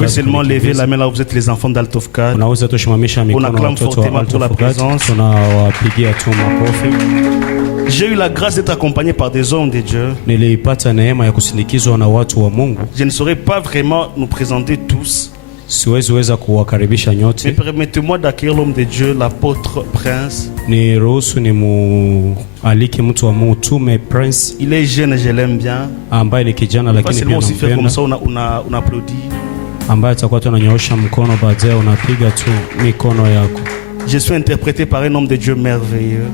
pouvez seulement lever la main là où vous êtes les enfants d'Altofcad. On acclame fortement pour la présence. J'ai eu la grâce d'être accompagné par des hommes de Dieu. Je ne saurais pas vraiment nous présenter tous. Mais permettez-moi d'accueillir l'homme de Dieu, l'apôtre Prince. Il est jeune et je l'aime bien. Pas seulement aussi faire comme ça, on applaudit. Je suis interprété par un homme de Dieu merveilleux.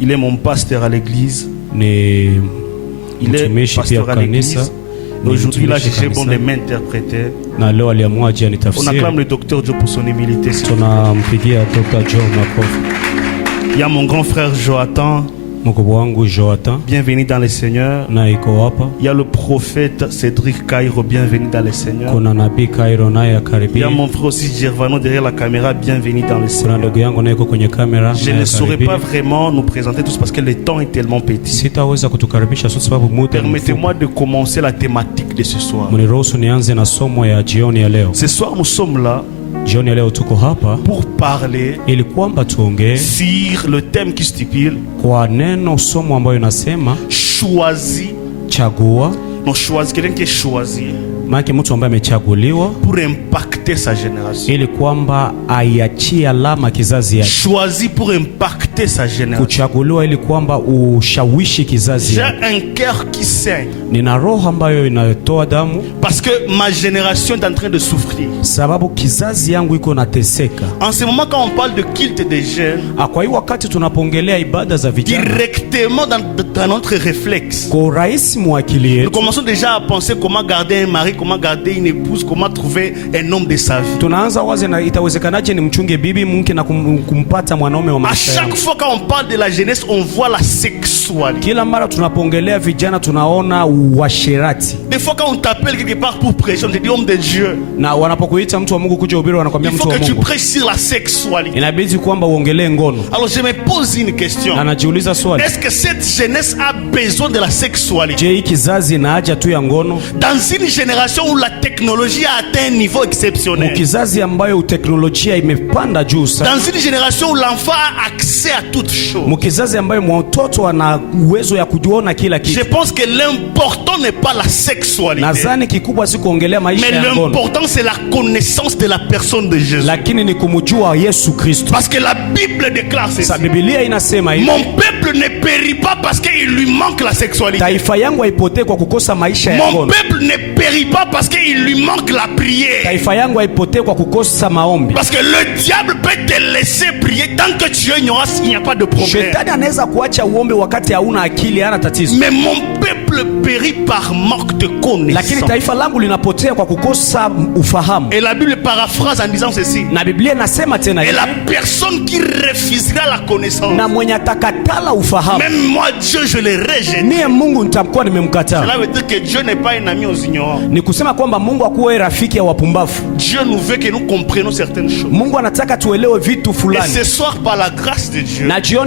Il est mon pasteur à l'église. Il est pasteur à l'église. Aujourd'hui, là, j'ai bon de m'interpréter. On acclame le docteur Joe pour son humilité. Il y a mon grand frère Joatan. Bienvenue dans le Seigneur. Il y a le prophète Cédric Cairo. Bienvenue dans le Seigneur. Il y a mon frère aussi Gervano derrière la caméra. Bienvenue dans le Seigneur. Je ne saurais pas vraiment nous présenter tous parce que le temps est tellement petit. Permettez-moi de commencer la thématique de ce soir. Ce soir nous sommes là pour parler sur le thème qui stipule choisi. Non, choisi, quelqu'un qui est choisi pour impacter sa génération. Choisi pour impacter sa génération. J'ai un cœur qui saigne parce que ma génération est en train de souffrir. En ce moment, quand on parle de culte des jeunes, directement dans notre réflexe, nous commençons déjà à penser comment garder un mari, comment garder une épouse, comment trouver un homme de sa vie. À chaque fois quand on parle de la jeunesse, on voit la sexualité. Des fois quand on t'appelle quelque part pour prêcher, on te dit homme de Dieu, il faut que tu prêches sur la sexualité. Alors je me pose une question. Est-ce que cette jeunesse a besoin de la sexualité? Dans une génération où la technologie a atteint un niveau exceptionnel, dans une génération où l'enfant a accès à toutes choses, je pense que l'important n'est pas la sexualité, mais l'important c'est la connaissance de la personne de Jésus. Parce que la Bible déclare ceci: mon peuple ne périt pas parce qu'il lui manque la sexualité. Mon peuple ne périt pas parce qu'il lui manque la prière. Parce que le diable peut te laisser prier tant que tu ignoras, il n'y a pas de problème. Mais mon peuple périt par manque de connaissance. Et la Bible paraphrase en disant ceci: et la personne qui refusera la connaissance, même moi Dieu je l'ai rejeté. Cela veut dire que Dieu n'est pas un ami aux ignorants. Dieu nous veut que nous comprenions certaines choses. Et ce soir, par la grâce de Dieu, Dieu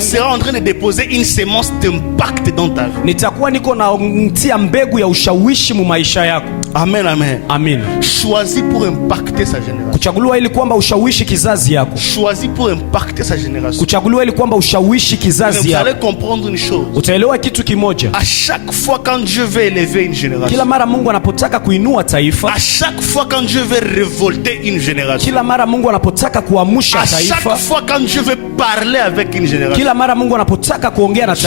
sera en train de déposer une sémence d'impact dans ta vie. Amen, amen. Amen. Choisi pour impacter sa génération. Choisi pour impacter sa génération. Vous allez comprendre une chose. À chaque fois quand Dieu veut élever une génération, à chaque fois quand Dieu veut révolter une génération, à chaque fois quand Dieu veut parler avec une génération,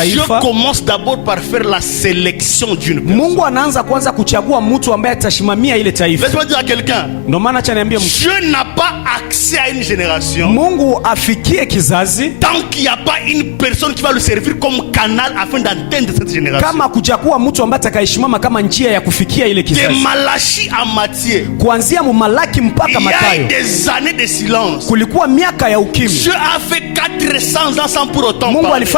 Dieu commence d'abord par faire la sélection d'une personne. Laisse-moi dire à quelqu'un, Dieu n'a pas accès à une génération tant qu'il n'y a pas une personne qui va le servir comme canal afin d'atteindre cette génération. De Malachie à Matthieu, il y a eu des années de silence. Dieu a fait 400 ans sans pour autant parler. Ce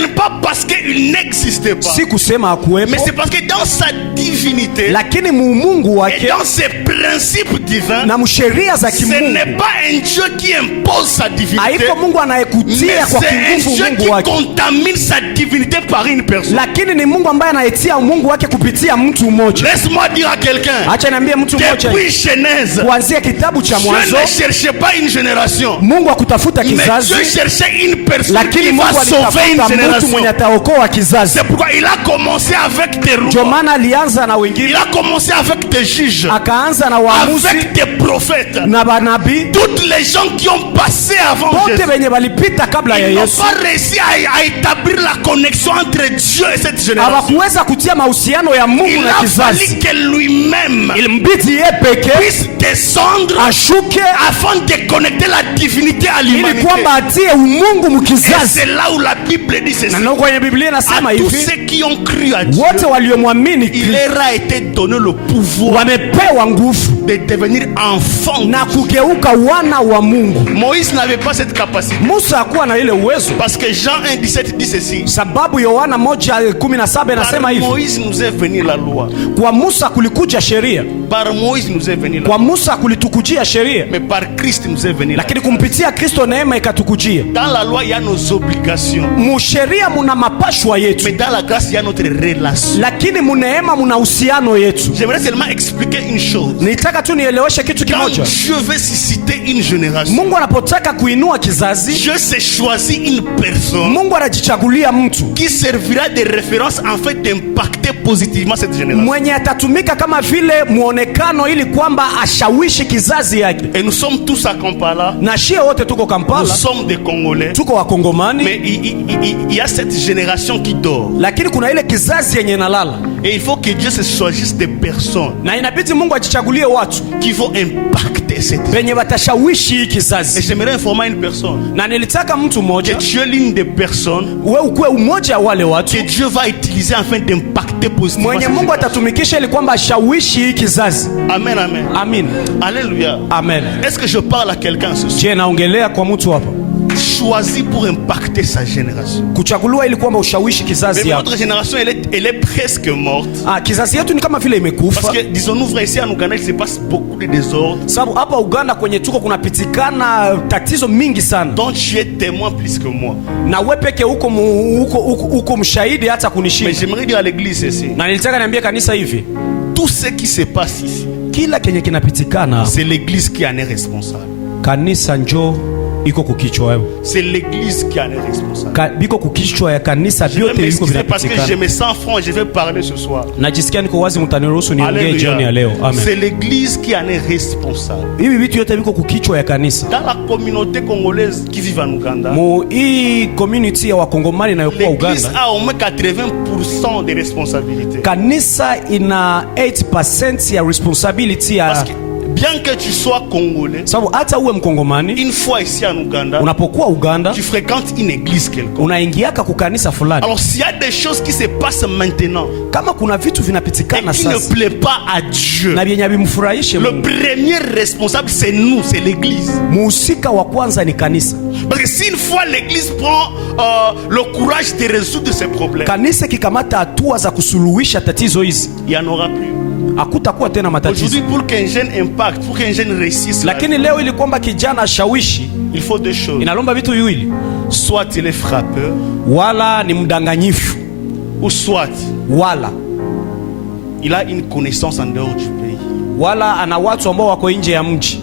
n'est pas parce parce qu'il n'existait pas. Si kusema hakuwepo. Mais c'est parce que dans sa divinité. Lakini Mungu wake. Et dans ses principes divins. Na msheria za kimungu. Ce n'est pas un Dieu qui impose sa divinité. Haiko Mungu anayekutia kwa nguvu Mungu wake. Qui contamine sa divinité par une personne. Lakini ni Mungu ambaye anayetia Mungu wake kupitia mtu mmoja. Laisse-moi dire à quelqu'un. Acha niambie mtu mmoja. Depuis Genèse. Kuanzia kitabu cha Mwanzo. Dieu ne cherchait pas une génération. Mungu hakutafuta kizazi. Mais Dieu cherchait une personne lakini qui va sauver une génération. Mwenye ataokoa kizazi. C'est pourquoi il a commencé avec des rois. Ndio maana alianza na wengine. Il a commencé avec des juges. Akaanza na waamuzi. Avec des prophètes. Na manabii. Toutes les gens qui ont passé avant Jésus. Wote wenye walipita kabla ya Yesu. Ils n'ont pas réussi à établir la connexion entre Dieu et cette génération. Hawakuweza kutia mahusiano ya Mungu na kizazi. Il a fallu que lui-même ilimbidi yeye pekee puisse descendre ashuke afin de connecter la divinité à l'humanité. Ili kwamba atie umungu mkizazi. C'est là où la Bible dit ceci. Na kwenye Biblia inasema hivi. Tous ceux qui ont cru à Dieu. Wote waliomwamini il leur a été donné le pouvoir. Wamepewa nguvu de devenir enfants. Na kugeuka wana wa Mungu. Moïse n'avait pas cette capacité. Musa hakuwa na ile uwezo. Parce que Jean 1:17 dit ceci. Sababu Yohana 1:17 inasema hivi. Par Moïse nous est venue la loi. Kwa Musa kulikuja sheria. Par Moïse nous est venue la loi. Kwa Musa kulitukujia sheria. Mais par Christ nous est venue la loi. Lakini kumpitia Kristo neema ikatukujia. Dans la loi il y a nos obligations. Musheria muna mapashwa yetu. Mais dans la grâce il y a notre relation. Lakini muneema muna uhusiano yetu. J'aimerais seulement expliquer une chose. Nitaka tu nieleweshe kitu kimoja. Quand Dieu veut susciter une génération. Mungu anapotaka kuinua kizazi. Dieu s'est choisi une personne. Mungu anajichagulia mtu. Qui servira de référence en fait d'impacter positivement cette génération. Mwenye atatumika kama vile muonekano ili kwamba ashawishi kizazi yake. Et nous sommes tous à Kampala. Na shie wote tuko Kampala. Nous sommes des Congolais. Tuko wa Kongomani. Mais il y a cette génération qui dort. Lakini kuna ile kizazi yenye inalala. Et il faut que Dieu se choisisse des personnes. Na inabidi Mungu ajichagulie watu qui vont impacter cette benye watashawishi kizazi. Et j'aimerais informer une personne. Na nilitaka mtu mmoja. Que tu es l'une des personnes. Wewe ukue umoja wale watu. Que Dieu va utiliser afin d'impacter positivement. Mwenye Mungu atatumikisha ili kwamba ashawishi kizazi. Amen, amen. Amen. Alléluia. Amen. Est-ce que je parle à quelqu'un ce soir? Je naongelea kwa mtu hapa. Choisi pour impacter sa génération. Kuchaguliwa ili kwamba ushawishi kizazi yako. Notre génération elle est presque morte. Kizazi yetu ni kama vile imekufa. Parce que disons-nous vrai, ici en Uganda il se passe beaucoup de désordre. Sababu hapa Uganda kwenye tuko kunapitikana tatizo mingi sana. Donc tu es témoin plus que moi. Na wewe peke uko mshahidi hata kunishinda. Mais j'aimerais dire à l'église ceci. Na nilitaka niambie kanisa hivi. Tout ce qui se passe ici. Kila kenye kinapitikana. C'est l'église qui en est responsable. Kanisa njoo iko kukichwa wewe. C'est l'église qui en est responsable. Biko kukichwa ya kanisa vyote biko vinapitikana. Parce que je me sens franc, je vais parler ce soir. Najisikia niko wazi, mtaniruhusu niongee jioni ya leo. Amen. C'est l'église qui en est responsable. Hivi vitu yote biko kukichwa ya kanisa. Dans la communauté congolaise qui vit en Uganda. Mo hii community ya wakongomani inayokuwa Uganda. L'église a au moins 80% de responsabilité. Kanisa ina 8% ya responsibility ya. Parce que bien que tu sois congolais, sababu hata uwe mkongomani, une fois ici en Uganda, unapokuwa Uganda, tu fréquentes une église quelconque. Unaingiaka kukanisa fulani. Alors s'il y a des choses qui se passent maintenant, kama kuna vitu vinapitikana sasa, qui ne plaît pas à Dieu, na vyenye bimfurahishe Mungu, le premier responsable c'est nous, c'est l'église. Muhusika wa kwanza ni kanisa. Parce que si une fois l'église prend le courage de résoudre ces problèmes, kanisa kikamata hatua za kusuluhisha tatizo hizi, il y en aura plus. Hakutakuwa tena matatizo. Aujourd'hui pour qu'un jeune impacte, pour qu'un jeune réussisse, lakini leo ili kwamba kijana ashawishi, il faut deux choses. Inalomba vitu viwili. Soit il est frappeur, wala ni mdanganyifu, ou soit wala il a une connaissance en dehors du pays, wala ana watu ambao wako nje ya mji.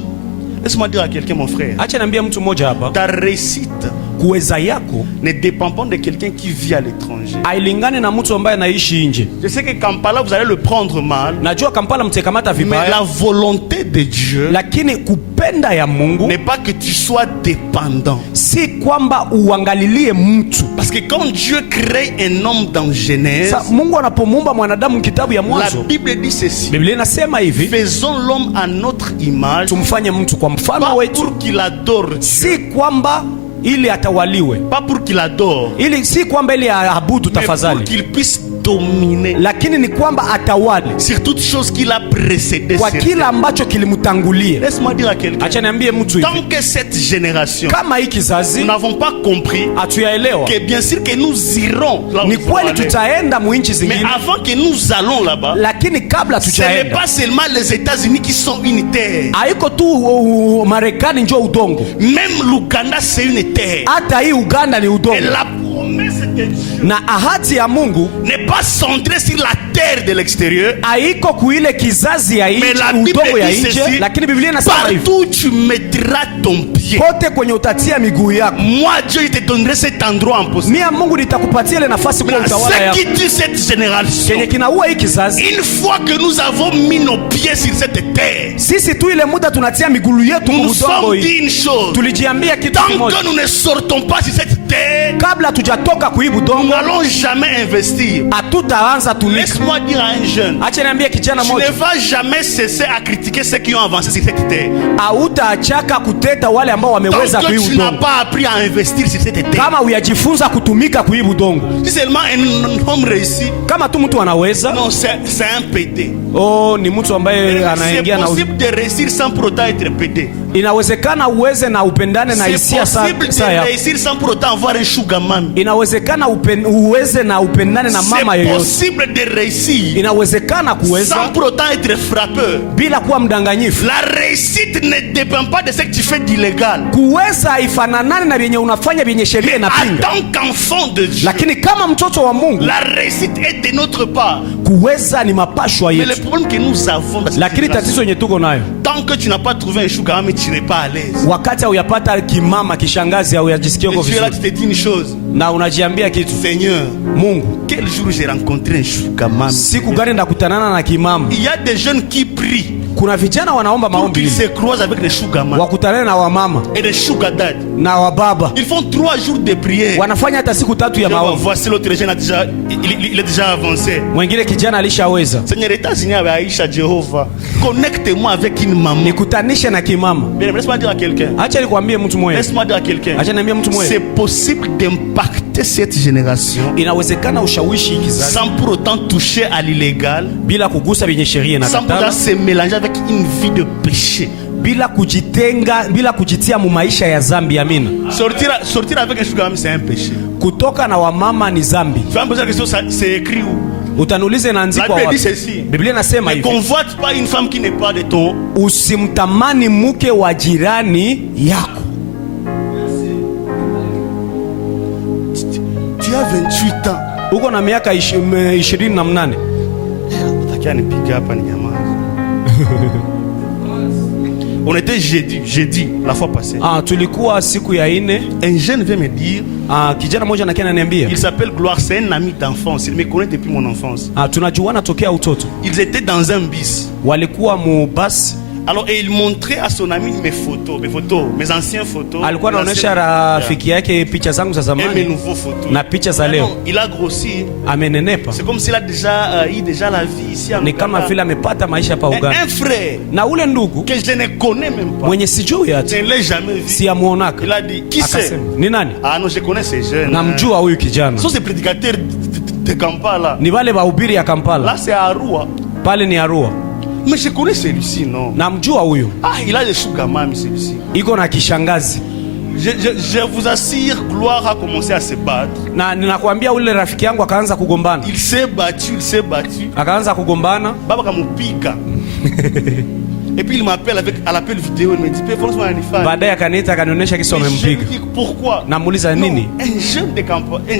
Laisse-moi dire à quelqu'un, mon frère. Acha niambie mtu mmoja hapa. Ta réussite kuweza yako ne dépend pas de quelqu'un qui vit à l'étranger. Ailingane na mtu ambaye anaishi nje. Je sais que Kampala vous allez le prendre mal. Najua Kampala mtekamata vibaya. Mais la volonté de Dieu, lakini kupenda ya Mungu, n'est pas que tu sois dépendant. Si kwamba uangalilie mtu. Parce que quand Dieu crée un homme dans Genèse, Mungu anapomuumba mwanadamu kitabu ya Mwanzo, la Bible dit ceci. Biblia inasema hivi, faisons l'homme à notre image. Tumfanye mtu kwa mfano wetu. Pour qu'il adore Dieu. Si kwamba ili atawaliwe, pas pour qu'il adore, ili si kwamba ili aabudu tafadhali, pour qu'il puisse dominer, lakini ni kwamba atawale sur toute chose qui l'a précédé. Kwa kila ambacho kilimtangulia. Laisse-moi dire à quelqu'un, acha niambie mtu hivi, tant que cette génération, kama hii kizazi, nous n'avons pas compris que bien sûr que nous irons là où ni kweli tutaenda mwinchi zingine, mais avant que nous allons là-bas, lakini kabla tujaenda, ce n'est pas seulement les États-Unis qui sont une terre. Haiko tu Marekani ndio udongo. Même l'Ouganda c'est une terre. Hata hii Uganda ni udongo. Et la promesse de Dieu na ahadi ya Mungu n'est pas centrée sur la terre de l'extérieur, haiko kuile kizazi ya nje, udongo ya nje, lakini Biblia inasema hivi, partout tu mettras ton pied, pote kwenye utatia miguu yako, moi Dieu te donnerai cet endroit en possession. Mimi Mungu nitakupatia ile nafasi kwa utawala yako. Ce qui tue cette génération, kenye kinaua hii kizazi, une fois que nous avons mis nos pieds sur cette terre, sisi tu ile muda tunatia miguu yetu nous nous sommes dit une chose, tulijiambia kitu kimoja, tant que nous ne sortons pas sur cette terre, kabla tujatoka kuibu dongo, nous n'allons jamais investir. Hatutaanza tumika. Laisse-moi dire à un jeune, acha niambie kijana moja, tu ne vas jamais cesser à critiquer ceux qui ont avancé sur cette terre. Hautaachaka kuteta wale ambao wameweza kuibu dongo. Tant que tu n'as pas appris à investir sur cette terre, kama uyajifunza kutumika kuibu dongo, si seulement un homme réussi, kama tu mtu anaweza, non, c'est un pédé. Oh, ni mtu ambaye anaingia na, c'est possible de réussir sans pour autant être pédé. Inawezekana uweze na upendane na hisia sawa. C'est possible de réussir sans pour autant avoir un sugar mama. Inawezekana uweze na upendane na mama yoyote. C'est possible de réussir. Inawezekana kuweza sans pour autant être frappeur. Bila kuwa mdanganyifu. La réussite ne dépend pas de ce que tu fais d'illégal. Kuweza ifananane na vyenye unafanya vyenye sheria inapinga. En tant qu'enfant de Dieu, lakini kama mtoto wa Mungu, la réussite est de notre part. Kuweza ni mapashwa yetu. Mais le problème que nous avons, lakini tatizo yenye tuko nayo, tant que tu n'as pas trouvé un sugar mama, tu n'es pas à l'aise. Wakati uyapata kimama kishangazi au yajisikia uko vizuri. Tu te dis une chose, na unajiambia kitu, Seigneur, Mungu, quel jour j'ai rencontré un sugar mama? Siku gani ndakutanana na kimama? Il y a des jeunes qui prient. Kuna vijana wanaomba maombi ils se croisent avec les sugar mama, wakutane na wamama et les sugar dad na wababa. Ils font 3 jours de prière, wanafanya hata siku 3 ya maombi. Voici l'autre jeune il est déjà avancé. Mwingine kijana alishaweza. Seigneur, États-Unis Aisha Jehova, connecte-moi avec une maman. Nikutanishe na kimama. Laisse-moi dire à quelqu'un. Acha nikwambie mtu mmoja. Laisse-moi dire à quelqu'un. Acha niambie mtu mmoja. C'est possible d'impacter cette génération. Inawezekana ushawishi kizazi sans pour autant toucher à l'illégal, bila kugusa vyenye sheria na sans pour autant se mélanger avec une vie de péché, bila kujitenga, bila kujitia mu maisha ya zambi. Amina. Sortir avec un sugar mama, c'est un péché. Kutoka na wamama ni zambi. Tu vas me poser la question, c'est écrit où? Utaniuliza inaandikwa wapi? Biblia inasema hivi. Ne convoite pas une femme qui n'est pas de ton. Usimtamani mke wa jirani yako. Tu as 28 ans. Uko na miaka 28. Utakia nipiga hapa ni nyamaza. On était jeudi la fois passée. Tulikuwa siku ya 4. Un jeune vient me dire, kijana mmoja ananiambia, il s'appelle Gloire, c'est un ami d'enfance, il me connaît depuis mon enfance. Tunajuana tokea utoto. Ils étaient dans un bus. Walikuwa mu bus. Alors et il montrait à son ami mes photos, mes anciennes photos. Alikuwa anaonyesha rafiki yake picha zangu za zamani. Mes nouveaux photos. Na picha za leo. Il a grossi. Amenenepa. C'est comme s'il a déjà eu la vie ici en Ni kama vile amepata maisha pa Uganda. Un frère. Na ule ndugu que je ne connais même pas. Mwenye sijui hata. Je ne l'ai jamais vu. Siamuonaka. Il a dit qui c'est? Ni nani? Non, je connais ces jeunes. Namjua huyu kijana. Ce sont ces prédicateurs de Kampala. Ni wale wahubiri ya Kampala. Là c'est à Arua. Pale ni Arua. Mais je connais celui-ci, non? Namjua huyo. Il a des sugar mama celui-ci. Iko na kishangazi. Je vous assure, Gloire a commencé à se battre. Na ninakwambia ule rafiki yangu akaanza kugombana. Il s'est battu. Akaanza kugombana. Baba kamupika. Et puis il m'appelle à l'appel vidéo, il me dit franchement Anifani. Baadaye akaniita akanionyesha kisa amempiga. Pourquoi? Namuuliza nini? Un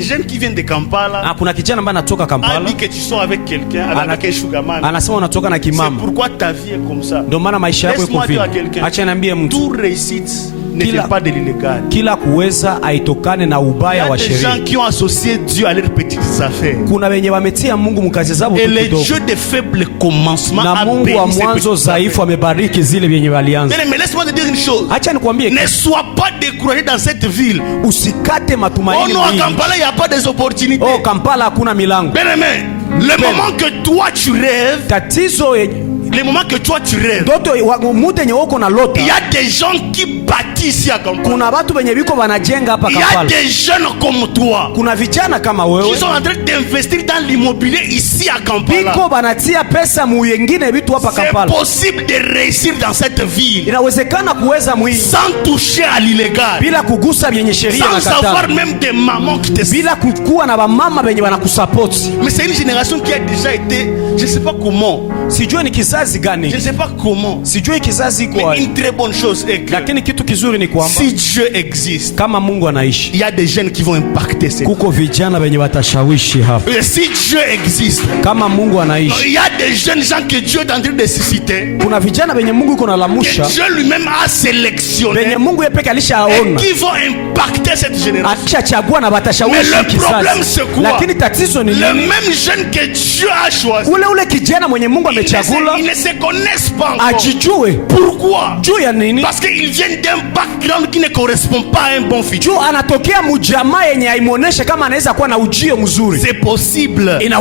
jeune qui vient de Kampala. Kuna kijana ambaye anatoka Kampala. A dit que tu sors avec quelqu'un, avec un sugar mama. Anasema unatoka na kimama. C'est pourquoi ta vie est comme ça. Ndio maana maisha yako iko vile. Acha niambie mtu. Tout réussite ne fait pas de l'illégal. Kila kuweza aitokane na ubaya wa sheria. Il y a des gens qui ont associé Dieu à leurs petites affaires. Kuna wenye wametia Mungu mkazi zao kidogo. Et le Dieu de faibles commencements na Mungu wa mwanzo dhaifu amebariki zile vyenye walianza. Mais laisse-moi te dire une chose. Acha nikwambie. Ne sois pas découragé dans cette ville. Usikate matumaini. Oh non, à Kampala il n'y a pas des opportunités. Oh, Kampala hakuna milango. Bien-aimé, le moment que toi tu rêves, tatizo Le moment que toi tu rêves, il y a des gens qui bâtissent ici à Kampala. Il y a des jeunes comme toi qui sont en train d'investir dans l'immobilier ici à Kampala. C'est possible de réussir dans cette ville sans toucher à l'illégal, sans avoir même des mamans qui te supportent. Mais c'est une génération qui a déjà été, je ne sais pas comment. Je ne sais pas comment. Mais une très bonne chose est que si Dieu existe, il y a des jeunes qui vont impacter cette vie. Et si Dieu existe, il y a des jeunes gens que Dieu est en train de susciter, que Dieu lui-même a sélectionné et qui vont impacter cette génération. Mais le problème c'est quoi? Le même jeune que Dieu a choisi, ils ne se connaissent pas encore. Pourquoi? Parce qu'ils viennent d'un background qui ne correspond pas à un bon futur. C'est possible. La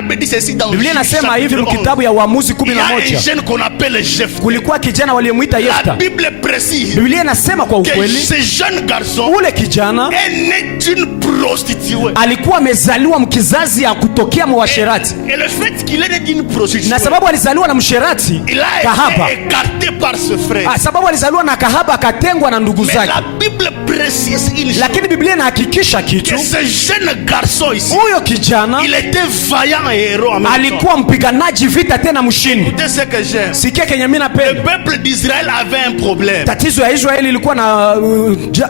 Bible dit ceci dans Biblia inasema hivi mkitabu ya Waamuzi 11. Il y a un jeune qu'on appelle Jephthé. Kulikuwa kijana waliyemuita Yefta. La Bible précise. Biblia inasema kwa ukweli ce jeune garçon ule kijana est né d'une prostituée. Alikuwa amezaliwa mkizazi ya kutokea mwasherati. Et le fait qu'il est né d'une prostituée, na sababu alizaliwa na msherati kahaba, écarté par ce frère. Sababu alizaliwa na kahaba akatengwa na ndugu zake. La Bible précise une chose. Lakini Biblia inahakikisha kitu. Ce jeune garçon ici, huyo kijana, il était vaillant et héros en même temps. Alikuwa mpiganaji vita tena mshindi. Écoutez ce que j'aime. Sikia kenye mimi napenda. Le peuple d'Israël avait un problème. Tatizo ya Israeli ilikuwa na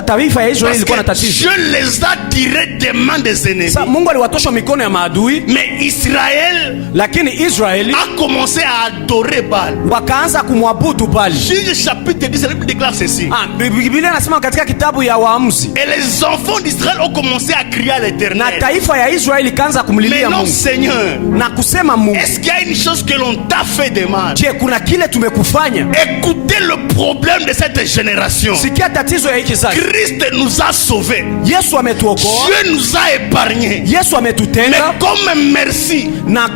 taifa ya Israeli ilikuwa na tatizo. Dieu les a tirés des mains des ennemis. Sa Mungu aliwatosha mikono ya maadui. Mais Israël, lakini Israeli a commencé à adorer Baal. Wakaanza kumwabudu Baal. Juge chapitre 10 la Bible déclare ceci. Biblia inasema katika kitabu ya Waamuzi. Et les enfants d'Israël ont commencé à crier à l'Éternel. Na taifa ya Israeli kaanza kumlilia Mungu. Mais non Seigneur. Na kusema Mungu. Est-ce qu'il y a une chose que l'on t'a fait de mal? Je, kuna kile tumekufanya? Écoutez le problème de cette génération. Sikia tatizo ya hiki kizazi. Christ nous a sauvés. Yesu ametuokoa. Dieu nous a épargnés. Yesu ametutenga. Mais comme merci, na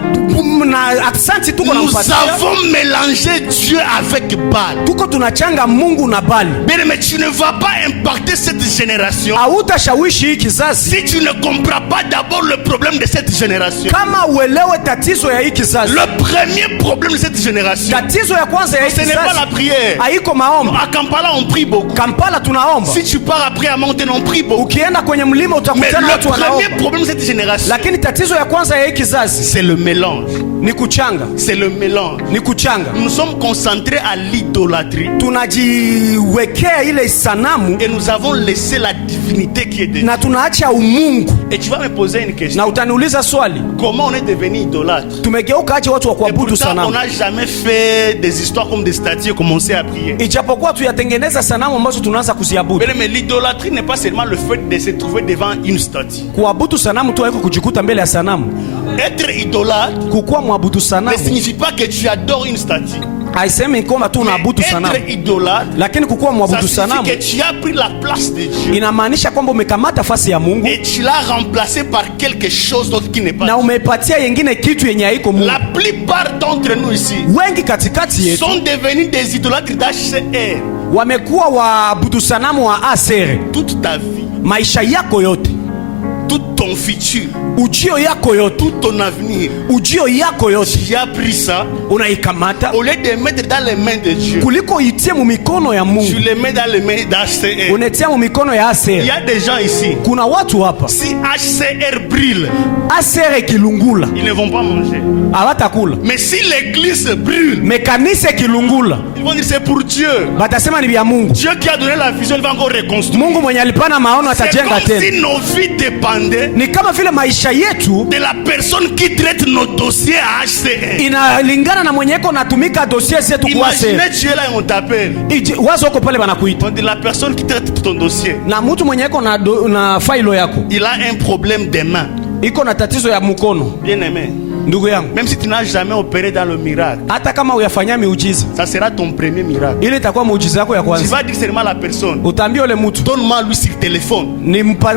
aksanti tuko na mpatia. Nous avons mélangé Dieu avec Baal. Tuko tunachanga Mungu na Baal. Mais tu ne vas pas impacter cette génération. Hautashawishi hiki kizazi. Si tu ne comprends pas d'abord le problème de cette génération. Kama uelewe tatizo ya hiki kizazi. Le premier problème de cette génération, tatizo ya kwanza ya hiki kizazi, ce n'est pas la prière. Haiko maombi. À Kampala on prie beaucoup. Kampala tunaomba. Si tu pars après à Mountain on prie beaucoup. Ukienda kwenye mlima utakutana na watu wanaomba. Le premier problème de cette génération, lakini tatizo ya kwanza ya hiki kizazi, c'est le mélange. Ni kuchanga. C'est le mélange. Ni kuchanga. Nous sommes concentrés à l'idolâtrie. Tunajiwekea ile sanamu et nous avons laissé la divinité qui est dedans. Na tunaacha umungu. Et tu vas me poser une question. Na utaniuliza swali. Comment on est devenu idolâtre? Tumegeuka aje watu wa kuabudu sanamu. On n'a jamais fait des histoires comme des statues et commencé à prier. Ijapokuwa tuyatengeneza sanamu ambazo tunaanza kuziabudu. Mais l'idolâtrie n'est pas seulement le fait de se trouver devant une statue. Kuabudu sanamu tu haiko kujikuta mbele ya sanamu. Être idolâtre, kukuwa mwabudu sanamu, ne signifie pas que tu adores une statue. Haisemi kwamba tu unaabudu sanamu. Être idolâtre, lakini kukuwa mwabudu sanamu, que tu as pris la place de Dieu. Inamaanisha kwamba umekamata nafasi ya Mungu et tu l'as remplacé par quelque chose d'autre qui n'est pas. Na umepatia yengine kitu yenye haiko Mungu. La plupart d'entre nous ici, wengi katikati yetu, sont devenus des idolâtres d'HCR. Wamekuwa waabudu sanamu wa ACR. Toute ta vie, maisha yako yote, tout ton futur, ujio yako yote, tout ton avenir, ujio yako yote, tu as pris ça, unaikamata, au lieu de mettre dans les mains de Dieu, kuliko itie mu mikono ya Mungu, tu les mets dans les mains d'HCR. Unetia mu mikono ya HCR. Il y a des gens ici, kuna watu hapa, si HCR brûle, HCR kilungula, ils ne vont pas manger, hawatakula. Mais si l'église brûle, mais kanisa kilungula, ils vont dire c'est pour Dieu. Batasema ni vya Mungu. Dieu qui a donné la vision, il va encore reconstruire. Mungu mwenye alipana maono atajenga tena. Si nos vies dépendaient, ni kama vile maisha yetu, de la personne qui traite nos dossiers à HCR. Inalingana na mwenye eko natumika dossier zetu kwa HCR. Imagine tu es là et on t'appelle. Wazo uko pale banakuita. On dit la personne qui traite ton dossier, na mtu mwenye eko na file yako, il a un problème des mains. Iko na tatizo ya mkono. Bien aimé, Ndugu yangu, même si tu n'as jamais opéré dans le miracle, hata kama uyafanya miujiza, ça sera ton premier miracle. Ile itakuwa muujiza wako ya kwanza. Tu vas dire seulement à la personne, utaambia yule mtu, donne-moi lui sur téléphone.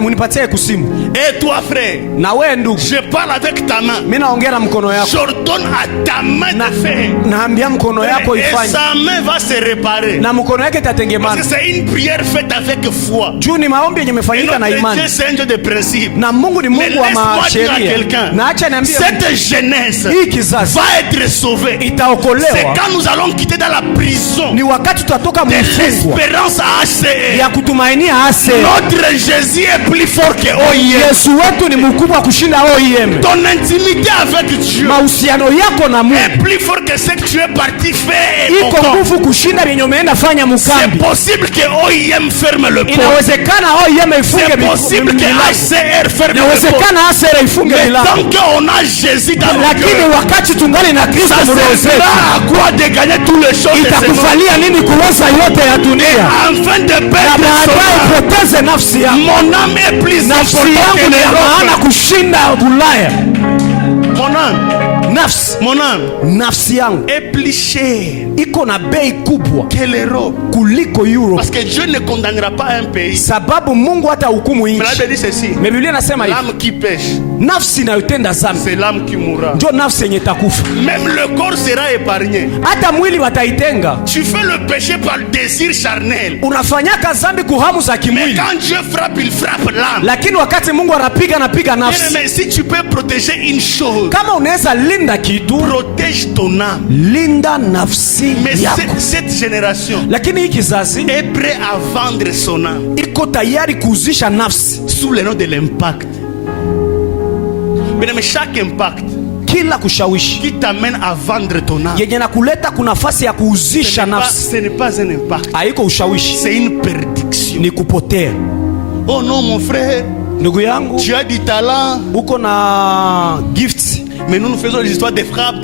Munipatie kusimu. Et toi frère, na wewe ndugu, je parle avec ta main. Mimi naongea na mkono yako. J'ordonne à ta main de faire. Naambia mkono yako ifanye. Et sa main va se réparer. Na mkono yake itatengemana. Parce que c'est une prière faite avec foi. Juu ni maombi yenye imefanyika na imani. Dieu c'est un Dieu de principe. Na Mungu ni Mungu wa masheria. Na acha niambie, cette jeunesse va être sauvée. Itaokolewa. C'est quand nous allons quitter dans la prison. Ni wakati tutatoka mfungwa. L'espérance à HCR. Ya kutumainia HCR. Notre Jésus est plus fort que OIM. Yesu wetu ni mkubwa kushinda OIM. Ton intimité avec Dieu. Mahusiano yako na Mungu est plus fort que ce que tu es parti faire. Iko nguvu kushinda yenye umeenda fanya mkambi. C'est possible que OIM ferme le port. Inawezekana OIM ifunge milango. C'est possible que HCR ferme le port. Inawezekana HCR ifunge milango. Tant qu'on a Jésus dans le cœur. Lakini wakati tungali na Kristo mroho zetu, à quoi de gagner tout le choses. Itakufalia nini kuweza yote ya dunia? Afin de perdre upoteze nafsi yako. Mon âme est plus nafsi yangu ni ya maana kushinda Ulaya. Mon âme, mon âme, nafsi yangu est plus cher, iko na bei kubwa que l'Europe, kuliko Europe. Parce que Dieu ne condamnera pas un pays. Sababu Mungu hata hukumu nchi. Mais la Bible dit ceci. Mais Biblia inasema hivi. L'âme qui pêche, nafsi inayotenda dhambi, c'est l'âme qui mourra. Ndio nafsi yenye takufa. Même le corps sera épargné. Hata mwili wataitenga. Tu fais le péché par le désir charnel. Unafanyaka dhambi kuhamu za kimwili. Mais quand Dieu frappe, il frappe l'âme. Lakini wakati Mungu anapiga nafsi. Mais si tu peux protéger une chose, kama unaweza linda kitu, protège ton âme. Linda nafsi yako. Mais cette génération, lakini hii kizazi est prêt à vendre son âme. Iko tayari kuuzisha nafsi sous le nom de l'impact. Mais chaque impact, kila kushawishi qui t'amène à vendre ton âme, yenye nakuleta kuna nafasi ya kuuzisha nafsi, ce n'est pas un impact, haiko ushawishi, c'est une perdition, ni kupotea. Oh non mon frère, ndugu yangu, tu as du talent, uko na gifts, mais nous faisons les histoires de frappe.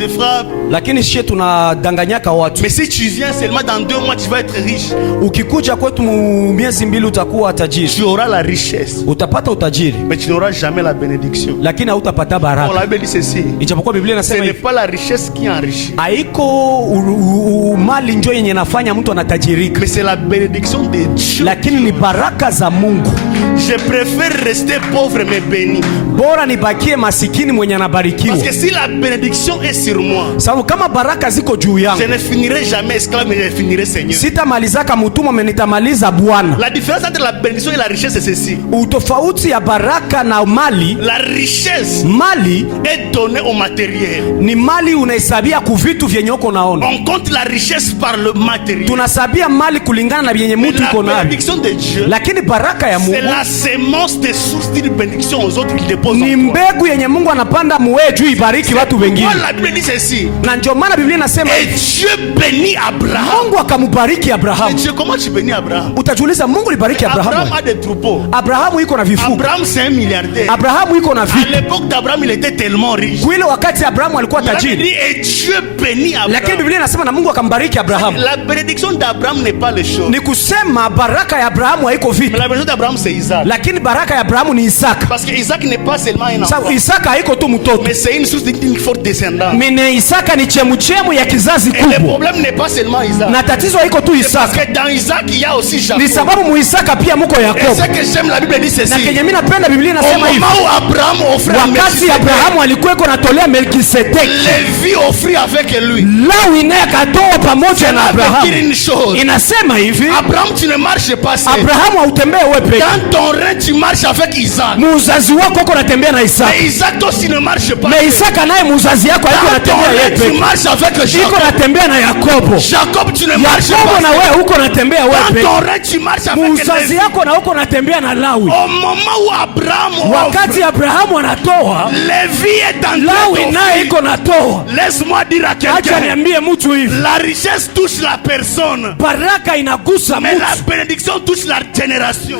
Lakini sisi tunadanganyaka watu. Mais si tu viens seulement dans 2 mois, tu vas être riche. Ukikuja kwetu miezi 2 utakuwa tajiri. Tu auras la richesse. Utapata utajiri. Mais tu n'auras jamais la bénédiction. Lakini hautapata baraka. On la Bible dit ceci. Ijapokuwa Biblia inasema ce n'est pas la richesse qui enrichit. Haiko mali ndio yenye nafanya mtu anatajirika. Mais c'est la bénédiction de Dieu. Lakini ni baraka za Mungu. Je préfère rester pauvre mais béni. Bora nibakie masikini mwenye anabarikiwa. Parce que si la bénédiction est sur moi, sababu kama baraka ziko juu yangu, je ne finirai jamais esclave mais je finirai seigneur. Sitamalizaka mtumwa mais nitamaliza bwana. La différence entre la bénédiction et la richesse c'est ceci. Utofauti ya baraka na mali, la richesse, mali est donnée au matériel. Ni mali unahesabia ku vitu vyenye uko naona. On compte la richesse par le matériel. Tunasabia mali kulingana na vyenye mtu uko nayo. La bénédiction de Dieu, lakini baraka ya Mungu, c'est la sémence des sources d'une bénédiction aux autres qu'il dépose. Ni mbegu yenye Mungu anapanda muwe juu ibariki watu wengine. La Bible dit ceci. Na ndio maana Biblia inasema et Dieu bénit Abraham. Mungu akamubariki Abraham. Dieu, comment tu bénis Abraham? Utajiuliza Mungu libariki Abraham. Abraham a des troupeaux. Abraham iko na vifugo. Abraham c'est un milliardaire. Abraham iko na vitu. À l'époque d'Abraham il était tellement riche. Kuile wakati Abraham alikuwa tajiri. Et Dieu bénit Abraham. Lakini Biblia inasema na Mungu akambariki Abraham. La bénédiction d'Abraham n'est pas le chose. Ni kusema baraka ya Abraham haiko vitu. La bénédiction d'Abraham c'est Isaac. Lakini baraka ya Abraham ni Isaka. Parce que Isaac n'est pas seulement un enfant. Sababu Isaka haiko tu mtoto. Mais c'est une source d'une forte descendance. Mais Isaka ni chemuchemu ya kizazi kubwa. Et le problème n'est pas seulement Isaac. Na tatizo haiko tu Isaka. Parce que dans Isaac il y a aussi Jacob. Ni sababu mu Isaka pia muko Yakobo. Et ce que j'aime la Bible dit ceci. Na kenye mimi napenda Biblia inasema hivi. Au moment où Abraham offrait wakati Abrahamu alikuwa yuko natolea Melkisedeki, Levi offrit avec lui. Lawi naye akatoa pamoja na Abrahamu. Inasema hivi, Abraham tu ne marches pas seul. Abrahamu hautembee wewe peke. Dans ton rein tu marches avec Isaac. Muzazi wako uko natembea na Isaka. Mais Isaac aussi ne marche pas. Mais Isaka naye muzazi yako yuko natembea yeye peke. Tu marches avec Jacob. Yuko natembea na Yakobo. Jacob tu ne marches pas. Yakobo na wewe uko natembea wewe peke. Dans ton rein tu marches avec muzazi yako na uko natembea na Lawi. Au moment où Abraham wakati Abrahamu anatoa, Levi est en Lawi naye iko natoa. Laisse-moi dire à quelqu'un. Acha niambie mtu hivi. La richesse touche la personne. Baraka inagusa mtu. Mais la bénédiction touche la génération.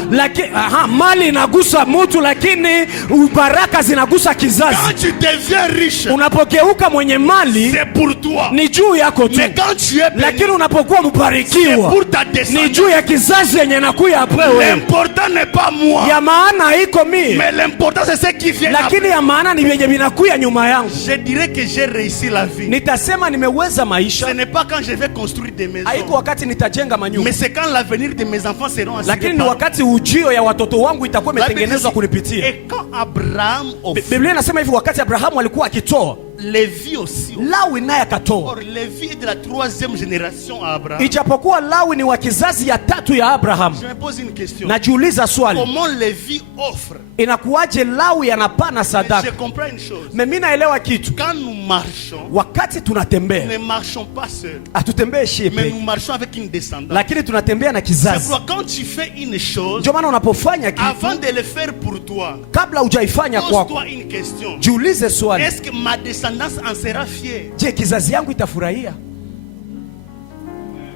Mali inagusa mtu lakini baraka zinagusa kizazi. Quand tu deviens deviens riche, unapogeuka mwenye mali, c'est pour toi, ni juu yako tu. mais quand tu es béni, lakini unapokuwa mbarikiwa, c'est pour ta descendance, ni juu ya kizazi yenye nakuya après wewe. L'important n'est pas moi, ya maana haiko mimi, mais l'important c'est ce qui vient lakini après. ya maana ni vyenye vinakuya nyuma yangu. Je dirais que j'ai réussi la vie. Nitasema nimeweza maisha. Ce n'est pas quand je vais construire des maisons, haiko wakati nitajenga manyumba, mais c'est quand l'avenir de mes enfants seront assurés. lakini ni wakati ujio ya watoto wangu itakuwa imetengenezwa kunipitia. Et quand Abraham Biblia inasema hivi, wakati Abrahamu alikuwa akitoa, Lévi aussi, Lawi naye akatoa. or Lévi est de la 3e génération à Abraham. Ijapokuwa Lawi ni wa kizazi ya 3 ya Abraham, Je me pose une question. najiuliza swali, Comment Lévi offre? inakuwaje Lawi anapana sadaka? Je comprends une chose. Mimi naelewa kitu, Quand nous marchons, wakati nous tunatembea ne marchons pas seuls, hatutembee mais shepe, nous marchons avec une descendance. lakini tunatembea na C'est kizazi. pourquoi quand tu fais une chose, Ndio maana unapofanya avant kitu, de le faire pour toi, kabla hujaifanya kwako, pose-toi une question. jiulize swali, Est-ce que ma descendance en sera fière? je, kizazi yangu itafurahia?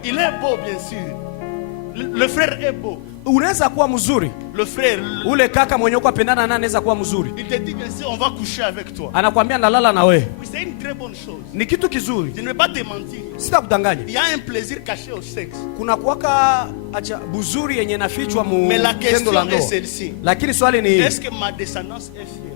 Il est beau, bien sûr. Le frère est beau. Unaweza kuwa mzuri, Le frère, ule kaka mwenye uko apendana naye anaweza kuwa mzuri, il te dit que si on va coucher avec toi, anakuambia ndalala na wewe, oui, c'est une très bonne chose. ni kitu kizuri, Je ne vais pas te mentir. sitakudanganya. Il y a un plaisir caché au sexe. Kuna kuwaka acha buzuri yenye nafichwa mu Mais la tendo la question est ndoa, celle-ci. lakini swali ni Est-ce que ma descendance est fière?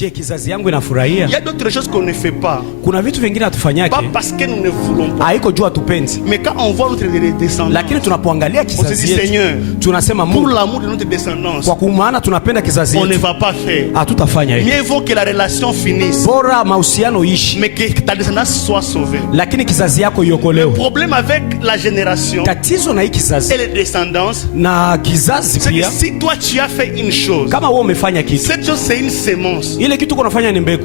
je, kizazi yangu inafurahia? Il y a d'autres choses qu'on ne fait pas. Kuna vitu vingine hatufanyake, Pas parce que nous ne voulons pas. haiko juu hatupendi, Mais quand on voit notre descendance, lakini tunapoangalia on se kizazi dit, yetu Seigneur, tunasema pour Mungu, l'amour de notre descendance, kwa kumaana tunapenda kizazi on ne yetu, va pas faire. hatutafanya hivi. Mieux vaut que la relation finisse, Bora mahusiano ishi, mais que ta descendance soit sauvée. lakini kizazi yako iokolewe. Problème avec la génération Tatizo na hii kizazi et les descendances, na kizazi c'est que pia, si toi tu as fait une chose, kama wewe umefanya kitu, cette chose c'est une sémence. ile kitu unafanya ni mbegu,